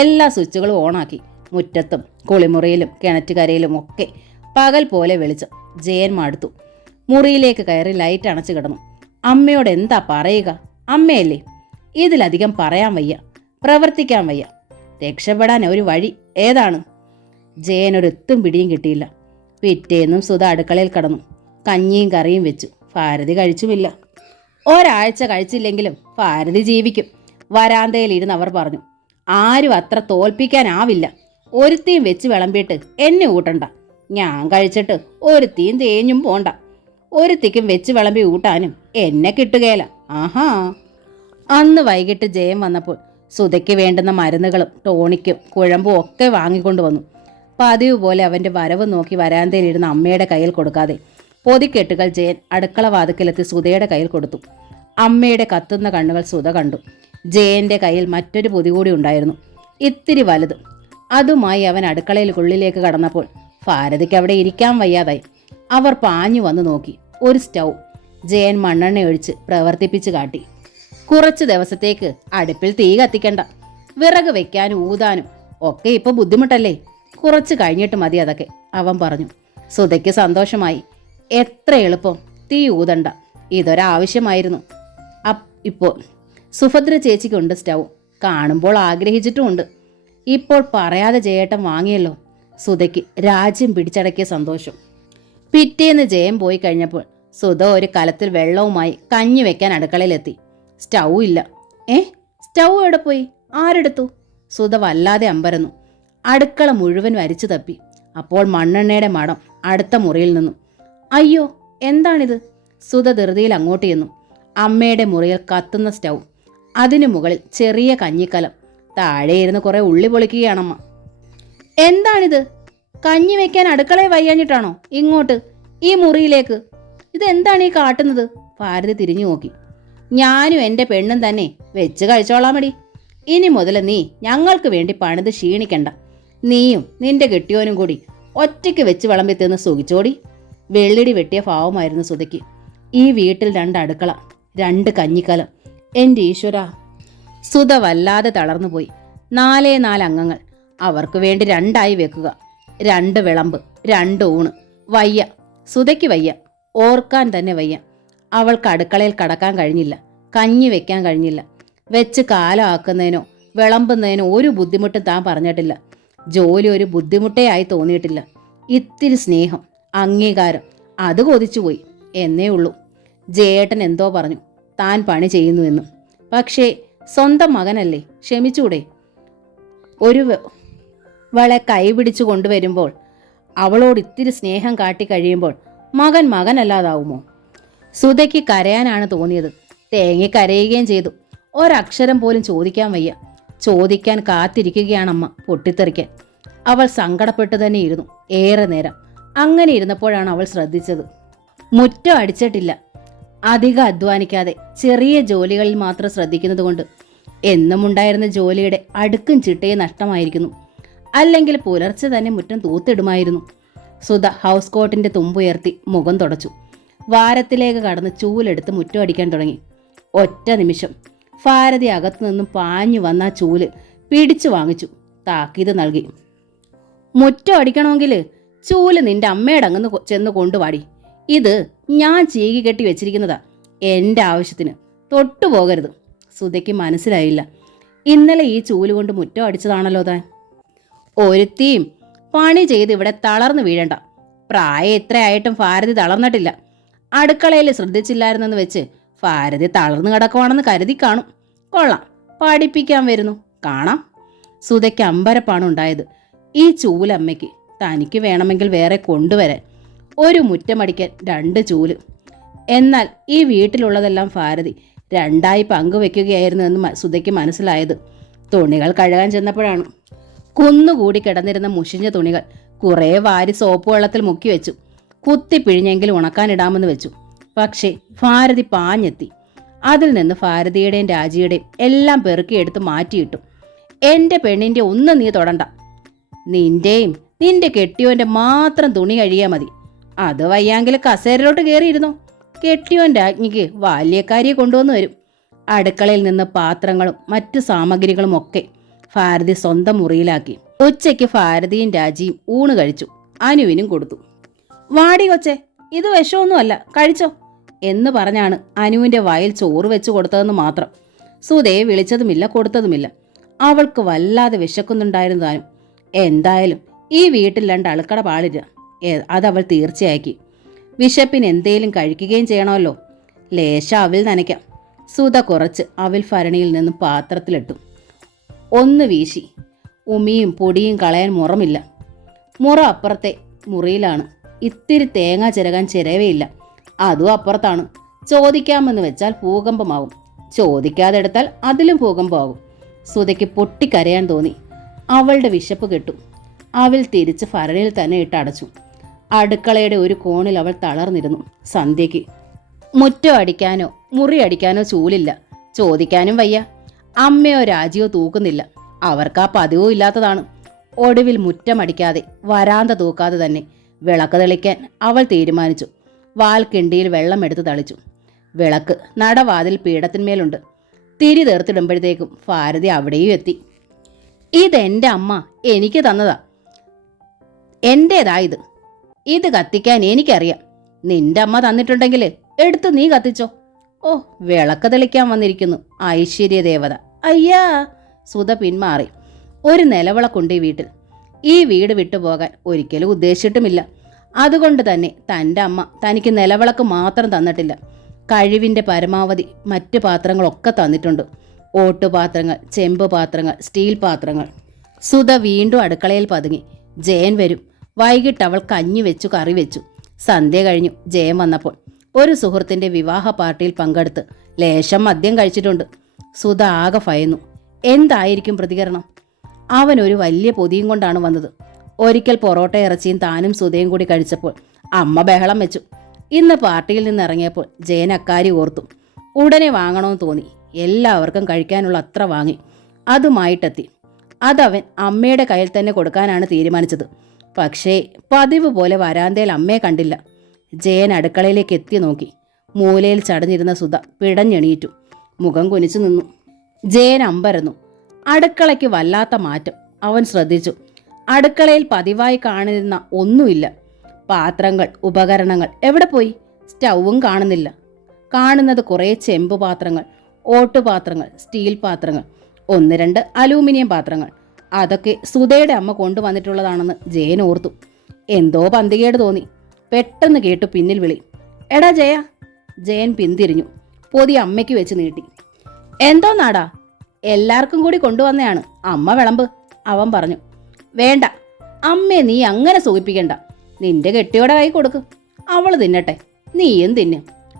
എല്ലാ സ്വിച്ചുകളും ഓണാക്കി. മുറ്റത്തും കുളിമുറിയിലും കിണറ്റുകരയിലും ഒക്കെ പകൽ പോലെ വെളിച്ചം. ജയൻ മടുത്തു. മുറിയിലേക്ക് കയറി ലൈറ്റ് അണച്ചു കിടന്നു. അമ്മയോട് എന്താ പറയുക? അമ്മയല്ലേ. ഇതിലധികം പറയാൻ വയ്യ, പ്രവർത്തിക്കാൻ വയ്യ. രക്ഷപ്പെടാൻ ഒരു വഴി ഏതാണ്? ജയനൊരെത്തും പിടിയും കിട്ടിയില്ല. പിറ്റേന്നും സുധ അടുക്കളയിൽ കടന്നു. കഞ്ഞിയും കറിയും വെച്ചു. ഭാരതി കഴിച്ചുമില്ല. ഒരാഴ്ച കഴിച്ചില്ലെങ്കിലും ഭാരതി ജീവിക്കും. വരാന്തയിലിരുന്ന് അവർ പറഞ്ഞു. ആരും അത്ര തോൽപ്പിക്കാനാവില്ല. ഒരുത്തിയും വെച്ച് വിളമ്പിയിട്ട് എന്നെ ഊട്ടണ്ട. ഞാൻ കഴിച്ചിട്ട് ഒരുത്തിയും തേഞ്ഞും പോണ്ട. ഒരുത്തിക്കും വെച്ച് വിളമ്പി ഊട്ടാനും എന്നെ കിട്ടുകയില്ല. ആഹാ. അന്ന് വൈകിട്ട് ജയം വന്നപ്പോൾ സുധയ്ക്ക് വേണ്ടുന്ന മരുന്നുകളും ടോണിക്കും കുഴമ്പും ഒക്കെ വാങ്ങിക്കൊണ്ടുവന്നു. പതിവ് പോലെ അവൻ്റെ വരവ് നോക്കി വരാന്തയിലിരുന്ന അമ്മയുടെ കയ്യിൽ കൊടുക്കാതെ പൊതിക്കെട്ടുകൾ ജയൻ അടുക്കള വാതിക്കലെത്തി സുധയുടെ കയ്യിൽ കൊടുത്തു. അമ്മയുടെ കത്തുന്ന കണ്ണുകൾ സുധ കണ്ടു. ജയൻ്റെ കയ്യിൽ മറ്റൊരു പൊതി കൂടി ഉണ്ടായിരുന്നു, ഇത്തിരി വലുത്. അതുമായി അവൻ അടുക്കളയിലുള്ളിലേക്ക് കടന്നപ്പോൾ ഭാരതിക്ക് അവിടെ ഇരിക്കാൻ വയ്യാതായി. അവർ പാഞ്ഞു വന്ന് നോക്കി. ഒരു സ്റ്റൗ. ജയൻ മണ്ണെണ്ണ ഒഴിച്ച് പ്രവർത്തിപ്പിച്ച് കാട്ടി. കുറച്ച് ദിവസത്തേക്ക് അടുപ്പിൽ തീ കത്തിക്കണ്ട. വിറക് വെക്കാനും ഊതാനും ഒക്കെ ഇപ്പൊ ബുദ്ധിമുട്ടല്ലേ. കുറച്ച് കഴിഞ്ഞിട്ട് മതി അതൊക്കെ, അവൻ പറഞ്ഞു. സുധയ്ക്ക് സന്തോഷമായി. എത്ര എളുപ്പം, തീ ഊതണ്ട. ഇതൊരാവശ്യമായിരുന്നു. ഇപ്പോൾ സുഭദ്ര ചേച്ചിക്കുണ്ട് സ്റ്റൗ. കാണുമ്പോൾ ആഗ്രഹിച്ചിട്ടുമുണ്ട്. ഇപ്പോൾ പറയാതെ ജയേട്ടൻ വാങ്ങിയല്ലോ. സുധയ്ക്ക് രാജ്യം പിടിച്ചടക്കിയ സന്തോഷം. പിറ്റേന്ന് ജയം പോയി കഴിഞ്ഞപ്പോൾ സുധ ഒരു കലത്തിൽ വെള്ളവുമായി കഞ്ഞി വെക്കാൻ അടുക്കളയിലെത്തി. സ്റ്റൗ ഇല്ല. സ്റ്റൗ എവിടെ പോയി? ആരെടുത്തു? സുധ വല്ലാതെ അമ്പരന്നു. അടുക്കള മുഴുവൻ വരിച്ചു തപ്പി. അപ്പോൾ മണ്ണെണ്ണയുടെ മണം അടുത്ത മുറിയിൽ നിന്നും. അയ്യോ, എന്താണിത്? സുധ ധൃതിയിൽ അങ്ങോട്ട് ചെന്നു. അമ്മയുടെ മുറിയിൽ കത്തുന്ന സ്റ്റൗ. അതിനു മുകളിൽ ചെറിയ കഞ്ഞിക്കലം. താഴെ ഇരുന്ന് കുറെ ഉള്ളി പൊളിക്കുകയാണമ്മ. എന്താണിത്? കഞ്ഞി വെക്കാൻ അടുക്കളയെ വയ്യാഞ്ഞിട്ടാണോ ഇങ്ങോട്ട് ഈ മുറിയിലേക്ക്? ഇതെന്താണ് ഈ കാട്ടുന്നത്? ഭാരതി തിരിഞ്ഞു നോക്കി. ഞാനും എൻ്റെ പെണ്ണും തന്നെ വെച്ച് കഴിച്ചോളാമടി. ഇനി മുതൽ നീ ഞങ്ങൾക്ക് വേണ്ടി പണിത് ക്ഷീണിക്കണ്ട. നീയും നിന്റെ കെട്ടിയോനും കൂടി ഒറ്റയ്ക്ക് വെച്ച് വിളമ്പി തിന്ന് സുഖിച്ചോടി. വെള്ളിടി വെട്ടിയ ഭാവമായിരുന്നു സുധയ്ക്ക്. ഈ വീട്ടിൽ 2 അടുക്കള, 2 കഞ്ഞിക്കലം. എൻ്റെ ഈശ്വര. സുധ വല്ലാതെ തളർന്നുപോയി. 4 അംഗങ്ങൾ. അവർക്ക് വേണ്ടി 2 വെക്കുക. 2 വിളമ്പ്, 2 ഊണ്. വയ്യ, സുധയ്ക്ക് വയ്യ. ഓർക്കാൻ തന്നെ വയ്യ. അവൾക്ക് അടുക്കളയിൽ കടക്കാൻ കഴിഞ്ഞില്ല. കഞ്ഞി വെക്കാൻ കഴിഞ്ഞില്ല. വെച്ച് കാലമാക്കുന്നതിനോ വിളമ്പുന്നതിനോ ഒരു ബുദ്ധിമുട്ടും താൻ പറഞ്ഞിട്ടില്ല. ജോലി ഒരു ബുദ്ധിമുട്ടേ ആയി തോന്നിയിട്ടില്ല. ഇത്തിരി സ്നേഹം, അംഗീകാരം, അത് കൊതിച്ചുപോയി എന്നേ ഉള്ളൂ. ജയേട്ടൻ എന്തോ പറഞ്ഞു, താൻ പണി ചെയ്യുന്നുവെന്നും. പക്ഷേ സ്വന്തം മകനല്ലേ, ക്ഷമിച്ചൂടെ? വളെ കൈപിടിച്ചു കൊണ്ടുവരുമ്പോൾ അവളോട് ഇത്തിരി സ്നേഹം കാട്ടിക്കഴിയുമ്പോൾ മകൻ മകനല്ലാതാവുമോ? സുധയ്ക്ക് കരയാനാണ് തോന്നിയത്. തേങ്ങി കരയുകയും ചെയ്തു. ഒരക്ഷരം പോലും ചോദിക്കാൻ വയ്യ. ചോദിക്കാൻ കാത്തിരിക്കുകയാണമ്മ പൊട്ടിത്തെറിക്കാൻ. അവൾ സങ്കടപ്പെട്ടു തന്നെ ഇരുന്നു ഏറെ നേരം. അങ്ങനെ ഇരുന്നപ്പോഴാണ് അവൾ ശ്രദ്ധിച്ചത്, മുറ്റം അടിച്ചിട്ടില്ല. അധികം അധ്വാനിക്കാതെ ചെറിയ ജോലികളിൽ മാത്രം ശ്രദ്ധിക്കുന്നത് കൊണ്ട് എന്നും ഉണ്ടായിരുന്ന ജോലിയുടെ അടുക്കും ചിട്ടയും നഷ്ടമായിരിക്കുന്നു. അല്ലെങ്കിൽ പുലർച്ചെ തന്നെ മുറ്റം തൂത്തിടുമായിരുന്നു. സുധ ഹൗസ് കോട്ടിന്റെ തുമ്പുയർത്തി മുഖം തുടച്ചു. വാരത്തിലേക്ക് കടന്ന് ചൂലെടുത്ത് മുറ്റം അടിക്കാൻ തുടങ്ങി. ഒറ്റ നിമിഷം ഭാരതി അകത്തു നിന്നും പാഞ്ഞു വന്ന ആ ചൂല് പിടിച്ചു വാങ്ങിച്ചു. താക്കീത് നൽകി. മുറ്റം അടിക്കണമെങ്കിൽ ചൂല് നിന്റെ അമ്മയുടെ അങ്ങ് ചെന്ന് കൊണ്ടുപാടി. ഇത് ഞാൻ ചീകി കെട്ടി വെച്ചിരിക്കുന്നതാ, എൻ്റെ ആവശ്യത്തിന്. തൊട്ടുപോകരുത്. സുധയ്ക്ക് മനസ്സിലായില്ല. ഇന്നലെ ഈ ചൂല് കൊണ്ട് മുറ്റം അടിച്ചതാണല്ലോ താൻ. ഒരുത്തിയും പണി ചെയ്ത് ഇവിടെ തളർന്നു വീഴണ്ട. പ്രായം എത്രയായിട്ടും ഭാരതി തളർന്നിട്ടില്ല. അടുക്കളയിൽ ശ്രദ്ധിച്ചില്ലായിരുന്നെന്ന് വെച്ച് ഭാരതി തളർന്നു കിടക്കുവാണെന്ന് കരുതി കാണും. കൊള്ളാം, പഠിപ്പിക്കാൻ വരുന്നു, കാണാം. സുധയ്ക്ക് അമ്പരപ്പാണ് ഉണ്ടായത്. ഈ ചൂലമ്മയ്ക്ക് തനിക്ക് വേണമെങ്കിൽ വേറെ കൊണ്ടുവരാൻ. ഒരു മുറ്റമടിക്കാൻ 2 ചൂല്. എന്നാൽ ഈ വീട്ടിലുള്ളതെല്ലാം ഭാരതി 2ആയി പങ്കുവെക്കുകയായിരുന്നു എന്ന് സുധയ്ക്ക് മനസ്സിലായത് തുണികൾ കഴുകാൻ ചെന്നപ്പോഴാണ്. കുന്നുകൂടി കിടന്നിരുന്ന മുഷിഞ്ഞ തുണികൾ കുറേ വാരി സോപ്പ് വെള്ളത്തിൽ മുക്കി വെച്ചു. കുത്തിപ്പിഴിഞ്ഞെങ്കിലും ഉണക്കാനിടാമെന്ന് വെച്ചു. പക്ഷേ ഭാരതി പാഞ്ഞെത്തി. അതിൽ നിന്ന് ഭാരതിയുടെയും രാജിയുടെയും എല്ലാം പെറുക്കിയെടുത്ത് മാറ്റിയിട്ടു. എൻ്റെ പെണ്ണിൻ്റെ ഒന്നും നീ തൊടണ്ട. നിന്റെയും നിന്റെ കെട്ടിയോൻ്റെ മാത്രം തുണി കഴിയാൽ മതി. അത് വയ്യാങ്കിൽ കസേരയിലോട്ട് കയറിയിരുന്നോ. കെട്ടിയോൻ്റെ ആജ്ഞയ്ക്ക് ബാല്യക്കാരിയെ കൊണ്ടുവന്നു വരും. അടുക്കളയിൽ നിന്ന് പാത്രങ്ങളും മറ്റു സാമഗ്രികളും ഒക്കെ ഭാരതി സ്വന്തം മുറിയിലാക്കി. ഉച്ചയ്ക്ക് ഭാരതിയും രാജിയും ഊണ് കഴിച്ചു. അനുവിനും കൊടുത്തു. വാടി കൊച്ചേ, ഇത് വിഷമൊന്നുമല്ല, കഴിച്ചോ എന്ന് പറഞ്ഞാണ് അനുവിൻ്റെ വായിൽ ചോറ് വെച്ച് കൊടുത്തതെന്ന് മാത്രം. സുധയെ വിളിച്ചതുമില്ല, കൊടുത്തതുമില്ല. അവൾക്ക് വല്ലാതെ വിശക്കുന്നുണ്ടായിരുന്നു താനും. എന്തായാലും ഈ വീട്ടിൽ 2 അടുക്കള പാടില്ല, അതവൾ തീർച്ചയാക്കി. വിശപ്പിന് എന്തേലും കഴിക്കുകയും ചെയ്യണമല്ലോ. ലേശ അവിൽ നനയ്ക്കാം. സുധ കുറച്ച് അവിൽ ഭരണിയിൽ നിന്നും പാത്രത്തിലിട്ടു. ഒന്ന് വീശി. ഉമിയും പൊടിയും കളയാൻ മുറമില്ല. മുറ അപ്പുറത്തെ മുറിയിലാണ്. ഇത്തിരി തേങ്ങ ചിരകാൻ ചിരവയില്ല. അതും അപ്പുറത്താണ്. ചോദിക്കാമെന്ന് വെച്ചാൽ ഭൂകമ്പമാകും. ചോദിക്കാതെ എടുത്താൽ അതിലും ഭൂകമ്പമാകും. സുധയ്ക്ക് പൊട്ടിക്കരയാൻ തോന്നി. അവളുടെ വിശപ്പ് കെട്ടു. അവൾ തിരിച്ച് ഭരണിയിൽ തന്നെ ഇട്ടടച്ചു. അടുക്കളയുടെ ഒരു കോണിൽ അവൾ തളർന്നിരുന്നു. സന്ധ്യയ്ക്ക് മുറ്റം അടിക്കാനോ മുറി അടിക്കാനോ ചൂലില്ല. ചോദിക്കാനും വയ്യ. അമ്മയോ രാജിയോ തൂക്കുന്നില്ല. അവർക്ക് ആ പതിവും ഇല്ലാത്തതാണ്. ഒടുവിൽ മുറ്റമടിക്കാതെ വരാന്ത തൂക്കാതെ തന്നെ വിളക്ക് തെളിക്കാൻ അവൾ തീരുമാനിച്ചു. വാൽക്കിണ്ടിയിൽ വെള്ളം എടുത്ത് തളിച്ചു. വിളക്ക് നടവാതിൽ പീഠത്തിന്മേലുണ്ട്. തിരി തീർത്തിടുമ്പോഴത്തേക്കും ഭാരതി അവിടെയും എത്തി. ഇതെൻ്റെ അമ്മ എനിക്ക് തന്നതാ, എൻ്റേതായത്. ഇത് കത്തിക്കാൻ എനിക്കറിയാം. നിന്റെ അമ്മ തന്നിട്ടുണ്ടെങ്കിൽ എടുത്ത് നീ കത്തിച്ചോ. ഓ, വിളക്ക് തെളിക്കാൻ വന്നിരിക്കുന്നു ഐശ്വര്യദേവത. അയ്യാ! സുധ പിന്മാറി. ഒരു നിലവിളക്കുണ്ട് ഈ വീട്ടിൽ. ഈ വീട് വിട്ടുപോകാൻ ഒരിക്കലും ഉദ്ദേശിച്ചിട്ടുമില്ല. അതുകൊണ്ട് തന്നെ തൻ്റെ അമ്മ തനിക്ക് നിലവിളക്ക് മാത്രം തന്നിട്ടില്ല. കഴിവിൻ്റെ പരമാവധി മറ്റു പാത്രങ്ങളൊക്കെ തന്നിട്ടുണ്ട്. ഓട്ടുപാത്രങ്ങൾ, ചെമ്പ് പാത്രങ്ങൾ, സ്റ്റീൽ പാത്രങ്ങൾ. സുധ വീണ്ടും അടുക്കളയിൽ പതുങ്ങി. ജയൻ വരും. വൈകിട്ട് അവൾ കഞ്ഞി വെച്ചു, കറി വെച്ചു. സന്ധ്യ കഴിഞ്ഞു. ജയൻ വന്നപ്പോൾ ഒരു സുഹൃത്തിൻ്റെ വിവാഹ പാർട്ടിയിൽ പങ്കെടുത്ത് ലേശം മദ്യം കഴിച്ചിട്ടുണ്ട്. സുധ ആകെ ഭയന്നു. എന്തായിരിക്കും പ്രതികരണം? അവൻ ഒരു വലിയ പൊതിയും കൊണ്ടാണ് വന്നത്. ഒരിക്കൽ പൊറോട്ട ഇറച്ചിയും താനും സുധയും കൂടി കഴിച്ചപ്പോൾ അമ്മ ബഹളം വെച്ചു. ഇന്ന് പാർട്ടിയിൽ നിന്ന് ഇറങ്ങിയപ്പോൾ ജയൻ അക്കാരി ഓർത്തു. ഉടനെ വാങ്ങണമെന്ന് തോന്നി. എല്ലാവർക്കും കഴിക്കാനുള്ള അത്ര വാങ്ങി. അതുമായിട്ടെത്തി. അതവൻ അമ്മയുടെ കയ്യിൽ തന്നെ കൊടുക്കാനാണ് തീരുമാനിച്ചത്. പക്ഷേ പതിവ് പോലെ വരാന്തയിൽ അമ്മയെ കണ്ടില്ല. ജയൻ അടുക്കളയിലേക്ക് എത്തി നോക്കി. മൂലയിൽ ചടഞ്ഞിരുന്ന സുധ പിടഞ്ഞെണീറ്റു. മുഖം കുനിച്ചു നിന്നു. ജയൻ അമ്പരന്നു. അടുക്കളയ്ക്ക് വല്ലാത്ത മാറ്റം. അവൻ ശ്രദ്ധിച്ചു. അടുക്കളയിൽ പതിവായി കാണുന്ന ഒന്നുമില്ല. പാത്രങ്ങൾ, ഉപകരണങ്ങൾ എവിടെ പോയി? സ്റ്റൗവും കാണുന്നില്ല. കാണുന്നത് കുറേ ചെമ്പ് പാത്രങ്ങൾ, ഓട്ടുപാത്രങ്ങൾ, സ്റ്റീൽ പാത്രങ്ങൾ, 1-2 അലൂമിനിയം പാത്രങ്ങൾ. അതൊക്കെ സുധയുടെ അമ്മ കൊണ്ടുവന്നിട്ടുള്ളതാണെന്ന് ജയൻ ഓർത്തു. എന്തോ പന്തികേട് തോന്നി. പെട്ടെന്ന് കേട്ടു പിന്നിൽ വിളി. എടാ ജയ! ജയൻ പിന്തിരിഞ്ഞു. പൊതി അമ്മയ്ക്ക് വെച്ച് നീട്ടി. എന്തോ നാടാ? എല്ലാവർക്കും കൂടി കൊണ്ടുവന്നതാണ്. അമ്മ വിളമ്പ്, അവൻ പറഞ്ഞു. വേണ്ട അമ്മേ, നീ അങ്ങനെ സൂചിപ്പിക്കണ്ട. നിന്റെ കെട്ടിയോടെ കൈ കൊടുക്ക്, അവൾ തിന്നട്ടെ. നീയും തിന്ന്.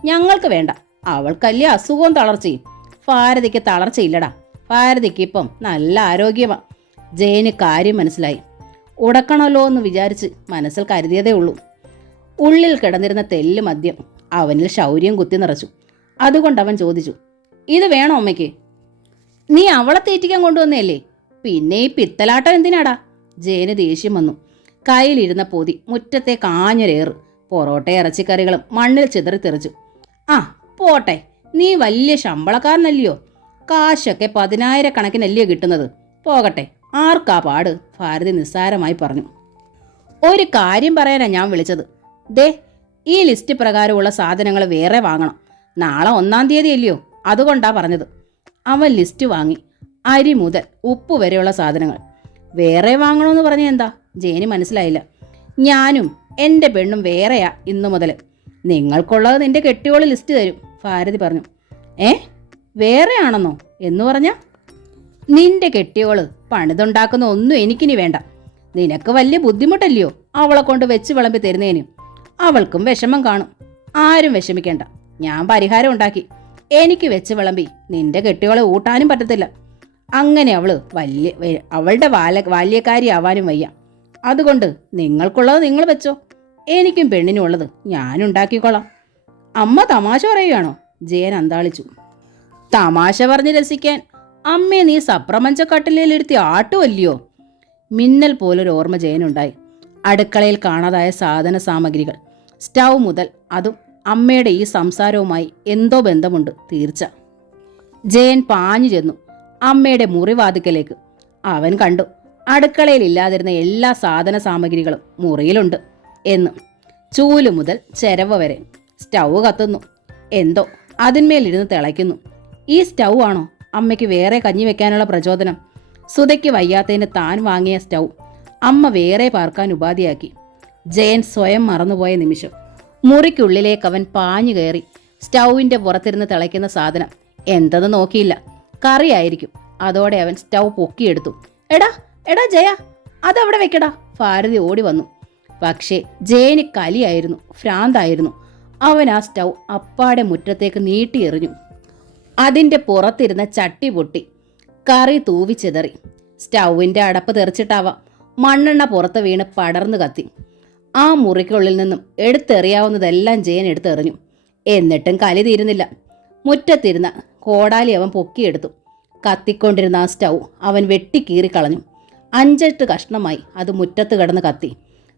ഞങ്ങൾക്ക് വേണ്ട. അവൾക്കല്ലേ അസുഖവും തളർച്ചയും. ഭാരതിക്ക് തളർച്ചയില്ലടാ. ഭാരതിക്ക് ഇപ്പം നല്ല ആരോഗ്യമാ. ജയന് കാര്യം മനസ്സിലായി. ഉടക്കണമല്ലോ എന്ന് വിചാരിച്ച് മനസ്സിൽ കരുതിയതേ ഉള്ളൂ. ഉള്ളിൽ കിടന്നിരുന്ന തെല്ല് മദ്യം അവനിൽ ശൗര്യം കുത്തി നിറച്ചു. അതുകൊണ്ട് അവൻ ചോദിച്ചു, ഇത് വേണോ അമ്മയ്ക്ക്? നീ അവളെ തീറ്റിക്കാൻ കൊണ്ടുവന്നേല്ലേ, പിന്നെ ഈ പിത്തലാട്ടം എന്തിനാടാ? ജയന് ദേഷ്യം വന്നു. കയ്യിലിരുന്ന പൊതി മുറ്റത്തെ കാഞ്ഞൊരേറ് പൊറോട്ട ഇറച്ചിക്കറികളും മണ്ണിൽ ചിതറിത്തെറിച്ചു. ആ പോട്ടെ, നീ വലിയ ശമ്പളക്കാരനല്ലയോ, കാശൊക്കെ 10,000 കണക്കിനല്ലയോ കിട്ടുന്നത്. പോകട്ടെ, ആർക്കാ പാട്? ഭാരതി നിസ്സാരമായി പറഞ്ഞു. ഒരു കാര്യം പറയാനാ ഞാൻ വിളിച്ചത്. ദേ, ഈ ലിസ്റ്റ് പ്രകാരമുള്ള സാധനങ്ങൾ വേറെ വാങ്ങണം. നാളെ 1-ാം തീയതി അല്ലയോ, അതുകൊണ്ടാ പറഞ്ഞത്. അവൻ ലിസ്റ്റ് വാങ്ങി. അരി മുതൽ ഉപ്പ് വരെയുള്ള സാധനങ്ങൾ വേറെ വാങ്ങണമെന്ന് പറഞ്ഞ എന്താ? ജയന് മനസ്സിലായില്ല. ഞാനും എൻ്റെ പെണ്ണും വേറെയാ ഇന്നു മുതൽ. നിങ്ങൾക്കുള്ളത് നിന്റെ കെട്ടിയോള് ലിസ്റ്റ് തരും, ഭാരതി പറഞ്ഞു. വേറെയാണെന്നോ എന്ന് പറഞ്ഞ? നിന്റെ കെട്ടിയോള് പണിതുണ്ടാക്കുന്ന ഒന്നും എനിക്കിനി വേണ്ട. നിനക്ക് വലിയ ബുദ്ധിമുട്ടല്ലയോ അവളെ കൊണ്ട് വെച്ച് വിളമ്പി തരുന്നതിന്? അവൾക്കും വിഷമം കാണും. ആരും വിഷമിക്കേണ്ട, ഞാൻ പരിഹാരം ഉണ്ടാക്കി. എനിക്ക് വെച്ച് വിളമ്പി നിന്റെ കെട്ടിയോളെ ഊട്ടാനും പറ്റത്തില്ല. അങ്ങനെ അവളുടെ ബാല്യക്കാരി ആവാനും വയ്യ. അതുകൊണ്ട് നിങ്ങൾക്കുള്ളത് നിങ്ങൾ വെച്ചോ, എനിക്കും പെണ്ണിനും ഉള്ളത് ഞാൻ ഉണ്ടാക്കിക്കോളാം. അമ്മ തമാശ പറയുകയാണോ? ജയൻ അന്താളിച്ചു. തമാശ പറഞ്ഞ് രസിക്കാൻ അമ്മയെ നീ സപ്രമഞ്ചക്കട്ടിലിരുത്തി ആട്ടുമല്ലയോ? മിന്നൽ പോലൊരു ഓർമ്മ ജയനുണ്ടായി. അടുക്കളയിൽ കാണാതായ സാധന സാമഗ്രികൾ, സ്റ്റൗ മുതൽ. അതും അമ്മയുടെ ഈ സംസാരവുമായി എന്തോ ബന്ധമുണ്ട് തീർച്ച. ജയൻ പാഞ്ഞു ചെന്നു അമ്മയുടെ മുറിവാതിക്കലേക്ക്. അവൻ കണ്ടു അടുക്കളയിൽ ഇല്ലാതിരുന്ന എല്ലാ സാധന സാമഗ്രികളും മുറിയിലുണ്ട് എന്ന്. ചൂല് മുതൽ ചെരവ വരെ. സ്റ്റൗ കത്തുന്നു. എന്തോ അതിന്മേലിരുന്ന് തിളയ്ക്കുന്നു. ഈ സ്റ്റൗ ആണോ അമ്മയ്ക്ക് വേറെ കഞ്ഞി വെക്കാനുള്ള പ്രചോദനം? സുധയ്ക്ക് വയ്യാത്തതിന് താൻ വാങ്ങിയ സ്റ്റൗ അമ്മ വേറെ പാർക്കാൻ ഉപാധിയാക്കി. ജയൻ സ്വയം മറന്നുപോയ നിമിഷം. മുറിക്കുള്ളിലേക്ക് അവൻ പാഞ്ഞു കയറി. സ്റ്റൗവിൻ്റെ പുറത്തിരുന്ന് തിളയ്ക്കുന്ന സാധനം എന്തെന്ന് നോക്കിയില്ല. കറിയായിരിക്കും. അതോടെ അവൻ സ്റ്റൗ പൊക്കിയെടുത്തു. എടാ എടാ ജയ, അതവിടെ വെക്കടാ. ഭാരതി ഓടി വന്നു. പക്ഷേ ജയന് കലിയായിരുന്നു, ഭ്രാന്തായിരുന്നു. അവൻ ആ സ്റ്റൗ അപ്പാടെ മുറ്റത്തേക്ക് നീട്ടിയെറിഞ്ഞു. അതിൻ്റെ പുറത്തിരുന്ന ചട്ടി പൊട്ടി. കറി തൂവിച്ചെതറി. സ്റ്റൗവിൻ്റെ അടപ്പ് തെറിച്ചിട്ടാവാം മണ്ണെണ്ണ പുറത്ത് വീണ് പടർന്നു കത്തി. ആ മുറിക്കുള്ളിൽ നിന്നും എടുത്തെറിയാവുന്നതെല്ലാം ജയൻ എടുത്തെറിഞ്ഞു. എന്നിട്ടും കലി തീരുന്നില്ല. മുറ്റത്തിരുന്ന കോടാലി അവൻ പൊക്കിയെടുത്തു. കത്തിക്കൊണ്ടിരുന്ന ആ സ്റ്റൗ അവൻ വെട്ടിക്കീറിക്കളഞ്ഞു. 5-8 കഷ്ണമായി അത് മുറ്റത്ത് കിടന്ന് കത്തി.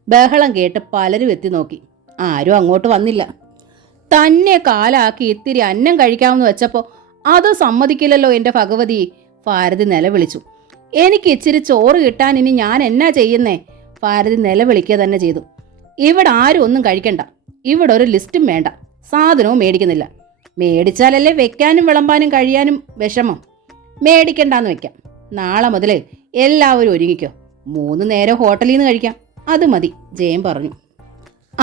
ബഹളം കേട്ട് പലരും എത്തി നോക്കി. ആരും അങ്ങോട്ട് വന്നില്ല. തന്നെ കാലാക്കി ഇത്തിരി അന്നം കഴിക്കാമെന്ന് വെച്ചപ്പോൾ അത് സമ്മതിക്കില്ലല്ലോ എൻ്റെ ഭഗവതി, ഭാരതി നിലവിളിച്ചു. എനിക്ക് ഇച്ചിരി ചോറ് കിട്ടാൻ ഇനി ഞാൻ എന്നാ ചെയ്യുന്നേ? ഭാരതി നിലവിളിക്കുക തന്നെ ചെയ്തു. ഇവിടെ ആരും ഒന്നും കഴിക്കണ്ട. ഇവിടെ ഒരു ലിസ്റ്റും വേണ്ട. സാധനവും മേടിക്കുന്നില്ല. മേടിച്ചാലല്ലേ വെക്കാനും വിളമ്പാനും കഴിയാനും വിഷമം. മേടിക്കണ്ടെന്ന് വെക്കാം. നാളെ മുതൽ എല്ലാവരും ഒരുങ്ങിക്കോ. 3 നേരം ഹോട്ടലിൽ നിന്ന് കഴിക്കാം. അത് മതി, ജയൻ പറഞ്ഞു.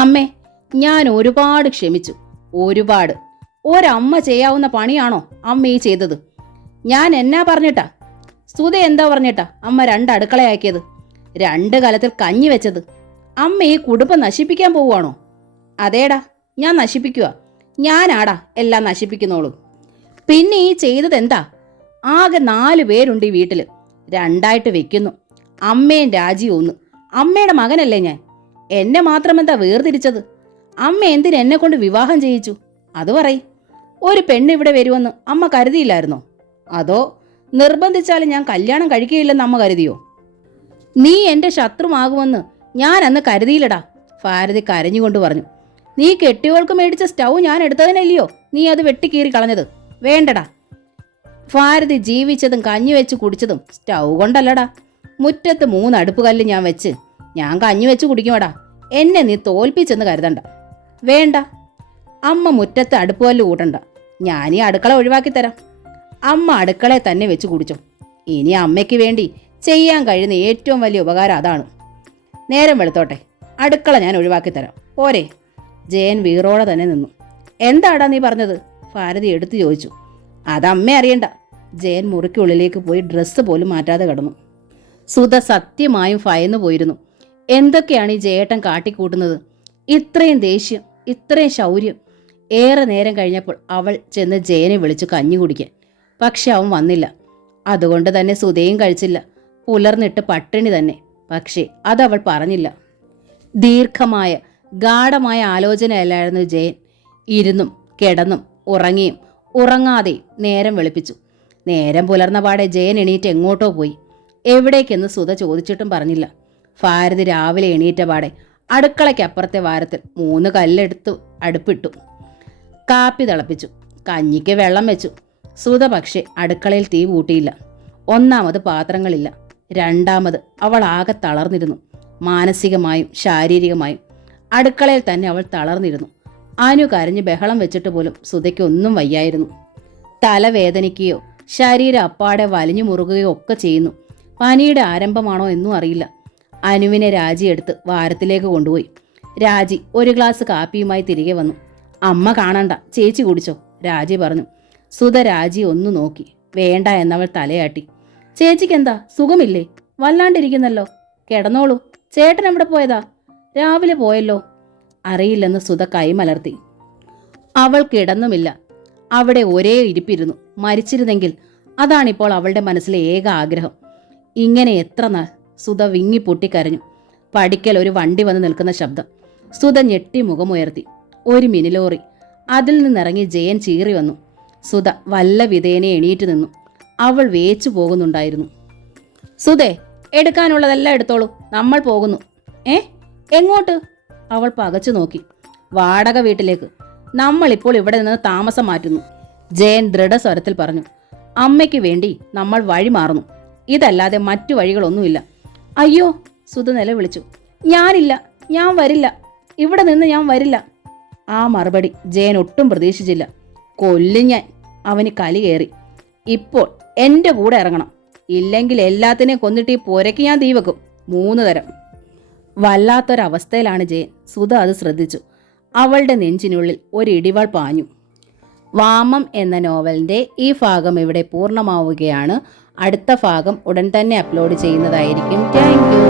അമ്മേ, ഞാൻ ഒരുപാട് ക്ഷമിച്ചു. ഒരുപാട്. ഒരമ്മ ചെയ്യാവുന്ന പണിയാണോ അമ്മ ഈ ചെയ്തത്? ഞാൻ എന്നാ പറഞ്ഞിട്ടാ? സുധ എന്താ പറഞ്ഞിട്ടാ അമ്മ 2 അടുക്കളയാക്കിയത്? 2 കലത്തിൽ കഞ്ഞി വെച്ചത്? അമ്മ ഈ കുടുംബം നശിപ്പിക്കാൻ പോവുകയാണോ? അതേടാ, ഞാൻ നശിപ്പിക്കുക. ഞാനാടാ എല്ലാം നശിപ്പിക്കുന്നോളൂ. പിന്നെ ഈ ചെയ്തത് എന്താ? ആകെ 4 പേരുണ്ട് ഈ വീട്ടിൽ. 2ആയിട്ട് വെക്കുന്നു. അമ്മയും രാജിയും 1. അമ്മയുടെ മകനല്ലേ ഞാൻ. എന്നെ മാത്രമെന്താ വേർതിരിച്ചത്? അമ്മ എന്തിന് എന്നെ കൊണ്ട് വിവാഹം ചെയ്യിച്ചു? അത് പറയ്. ഒരു പെണ്ണ് ഇവിടെ വരുമെന്ന് അമ്മ കരുതിയില്ലായിരുന്നോ? അതോ നിർബന്ധിച്ചാലും ഞാൻ കല്യാണം കഴിക്കുകയില്ലെന്ന് അമ്മ കരുതിയോ? നീ എൻ്റെ ശത്രുമാകുമെന്ന് ഞാൻ അന്ന് കരുതിയില്ലടാ, ഭാരതി കരഞ്ഞുകൊണ്ട് പറഞ്ഞു. നീ കെട്ടിയോൾക്ക് മേടിച്ച സ്റ്റൗ ഞാൻ എടുത്തതിനല്ലയോ നീ അത് വെട്ടിക്കീറി കളഞ്ഞത്? വേണ്ടടാ. ഭാരതി ജീവിച്ചതും കഞ്ഞി വെച്ച് കുടിച്ചതും സ്റ്റൗ കൊണ്ടല്ലടാ. മുറ്റത്ത് 3 അടുപ്പ് കല്ല് ഞാൻ വെച്ച് ഞാൻ കഞ്ഞി വെച്ച് കുടിക്കുമടാ. എന്നെ നീ തോൽപ്പിച്ചെന്ന് കരുതണ്ട. വേണ്ട, അമ്മ മുറ്റത്ത് അടുപ്പ് കല്ല് കൂട്ടണ്ട. ഞാൻ ഈ അടുക്കള ഒഴിവാക്കി തരാം. അമ്മ അടുക്കളയെ തന്നെ വെച്ച് കുടിച്ചോ. ഇനി അമ്മയ്ക്ക് വേണ്ടി ചെയ്യാൻ കഴിയുന്ന ഏറ്റവും വലിയ ഉപകാരം അതാണ്. നേരം വെളുത്തോട്ടെ, അടുക്കള ഞാൻ ഒഴിവാക്കി തരാം. പോരെ? ജയൻ വീറോടെ തന്നെ നിന്നു. എന്താടാ നീ പറഞ്ഞത്? ഭാരതി എടുത്തു ചോദിച്ചു. അതമ്മ അറിയണ്ട. ജയൻ മുറിക്കുള്ളിലേക്ക് പോയി ഡ്രസ്സ് പോലും മാറ്റാതെ കിടന്നു. സുധ സത്യമായും ഭയന്നു പോയിരുന്നു. എന്തൊക്കെയാണ് ഈ ജയേട്ടൻ കാട്ടിക്കൂട്ടുന്നത്? ഇത്രയും ദേഷ്യം, ഇത്രയും ശൗര്യം. ഏറെ നേരം കഴിഞ്ഞപ്പോൾ അവൾ ചെന്ന് ജയനെ വിളിച്ചു കഞ്ഞി കുടിക്കാൻ. പക്ഷെ അവൻ വന്നില്ല. അതുകൊണ്ട് തന്നെ സുധയും കഴിച്ചില്ല. പുലർന്നിട്ട് പട്ടിണി തന്നെ. പക്ഷേ അതവൾ പറഞ്ഞില്ല. ദീർഘമായ ഗാഢമായ ആലോചനയല്ലായിരുന്നു ജയൻ. ഇരുന്നും കിടന്നും ഉറങ്ങിയും ഉറങ്ങാതെയും നേരം വെളുപ്പിച്ചു. നേരം പുലർന്ന പാടെ ജയൻ എണീറ്റ് എങ്ങോട്ടോ പോയി. എവിടേക്കെന്ന് സുധ ചോദിച്ചിട്ടും പറഞ്ഞില്ല. ഭാരതി രാവിലെ എണീറ്റ പാടെ അടുക്കളയ്ക്കപ്പുറത്തെ വാരത്തിൽ 3 കല്ലെടുത്ത് അടുപ്പിട്ടു. കാപ്പി തിളപ്പിച്ചു. കഞ്ഞിക്ക് വെള്ളം വെച്ചു. സുധ പക്ഷേ അടുക്കളയിൽ തീ കൂട്ടിയില്ല. ഒന്നാമത് പാത്രങ്ങളില്ല. രണ്ടാമത് അവൾ ആകെ തളർന്നിരുന്നു. മാനസികമായും ശാരീരികമായും അടുക്കളയിൽ തന്നെ അവൾ തളർന്നിരുന്നു. അനു കരഞ്ഞ് ബഹളം വെച്ചിട്ട് പോലും സുധയ്ക്ക് ഒന്നും വയ്യായിരുന്നു. തലവേദനിക്കുകയോ ശരീരം അപ്പാടെ വലിഞ്ഞു മുറുകുകയോ ഒക്കെ ചെയ്യുന്നു. പനിയുടെ ആരംഭമാണോ എന്നും അറിയില്ല. അനുവിനെ രാജി എടുത്ത് വാരത്തിലേക്ക് കൊണ്ടുപോയി. രാജി ഒരു ഗ്ലാസ് കാപ്പിയുമായി തിരികെ വന്നു. അമ്മ കാണണ്ട, ചേച്ചി കുടിച്ചോ, രാജി പറഞ്ഞു. സുധ രാജി ഒന്നു നോക്കി. വേണ്ട എന്നവൾ തലയാട്ടി. ചേച്ചിക്കെന്താ, സുഖമില്ലേ? വല്ലാണ്ടിരിക്കുന്നല്ലോ. കിടന്നോളൂ. ചേട്ടൻ എവിടെ പോയതാ? രാവിലെ പോയല്ലോ. അറിയില്ലെന്ന് സുധ കൈമലർത്തി. അവൾ കിടന്നുമില്ല. അവിടെ ഒരേ ഇരിപ്പിരുന്നു. മരിച്ചിരുന്നെങ്കിൽ അതാണിപ്പോൾ അവളുടെ മനസ്സിലെ ഏക ആഗ്രഹം. ഇങ്ങനെ എത്ര നാൾ? സുധ വിങ്ങിപ്പൊട്ടിക്കരഞ്ഞു. പടിക്കൽ ഒരു വണ്ടി വന്ന് നിൽക്കുന്ന ശബ്ദം. സുധ ഞെട്ടി മുഖമുയർത്തി. ഒരു മിനിലോറി. അതിൽ നിന്നിറങ്ങി ജയൻ ചീറി വന്നു. സുധ വല്ല വിധേനെ എണീറ്റ് നിന്നു. അവൾ വേച്ചു പോകുന്നുണ്ടായിരുന്നു. സുധേ, എടുക്കാനുള്ളതെല്ലാം എടുത്തോളൂ, നമ്മൾ പോകുന്നു. എങ്ങോട്ട്? അവൾ പകച്ചു നോക്കി. വാടക വീട്ടിലേക്ക്. നമ്മളിപ്പോൾ ഇവിടെ നിന്ന് താമസം മാറ്റുന്നു, ജയൻ ദൃഢസ്വരത്തിൽ പറഞ്ഞു. അമ്മയ്ക്ക് വേണ്ടി നമ്മൾ വഴി മാറുന്നു. ഇതല്ലാതെ മറ്റു വഴികളൊന്നുമില്ല. അയ്യോ, സുധ നിലവിളിച്ചു. ഞാനില്ല, ഞാൻ വരില്ല, ഇവിടെ നിന്ന് ഞാൻ വരില്ല. ആ മറുപടി ജയൻ ഒട്ടും പ്രതീക്ഷിച്ചില്ല. കൊല്ലും ഞാൻ. അവന് കലി കയറി. ഇപ്പോൾ എൻ്റെ കൂടെ ഇറങ്ങണം, ഇല്ലെങ്കിൽ എല്ലാത്തിനെയും കൊന്നിട്ട് ഈ പുരയ്ക്ക് ഞാൻ തീ വെക്കും. 3 തരം. വല്ലാത്തൊരവസ്ഥയിലാണ് ജയൻ. സുധ അത് ശ്രദ്ധിച്ചു. അവളുടെ നെഞ്ചിനുള്ളിൽ ഒരു ഇടിവാൾ പാഞ്ഞു. വാമം എന്ന നോവലിൻ്റെ ഈ ഭാഗം ഇവിടെ പൂർണ്ണമാവുകയാണ്. അടുത്ത ഭാഗം ഉടൻ തന്നെ അപ്ലോഡ് ചെയ്യുന്നതായിരിക്കും. Thank you.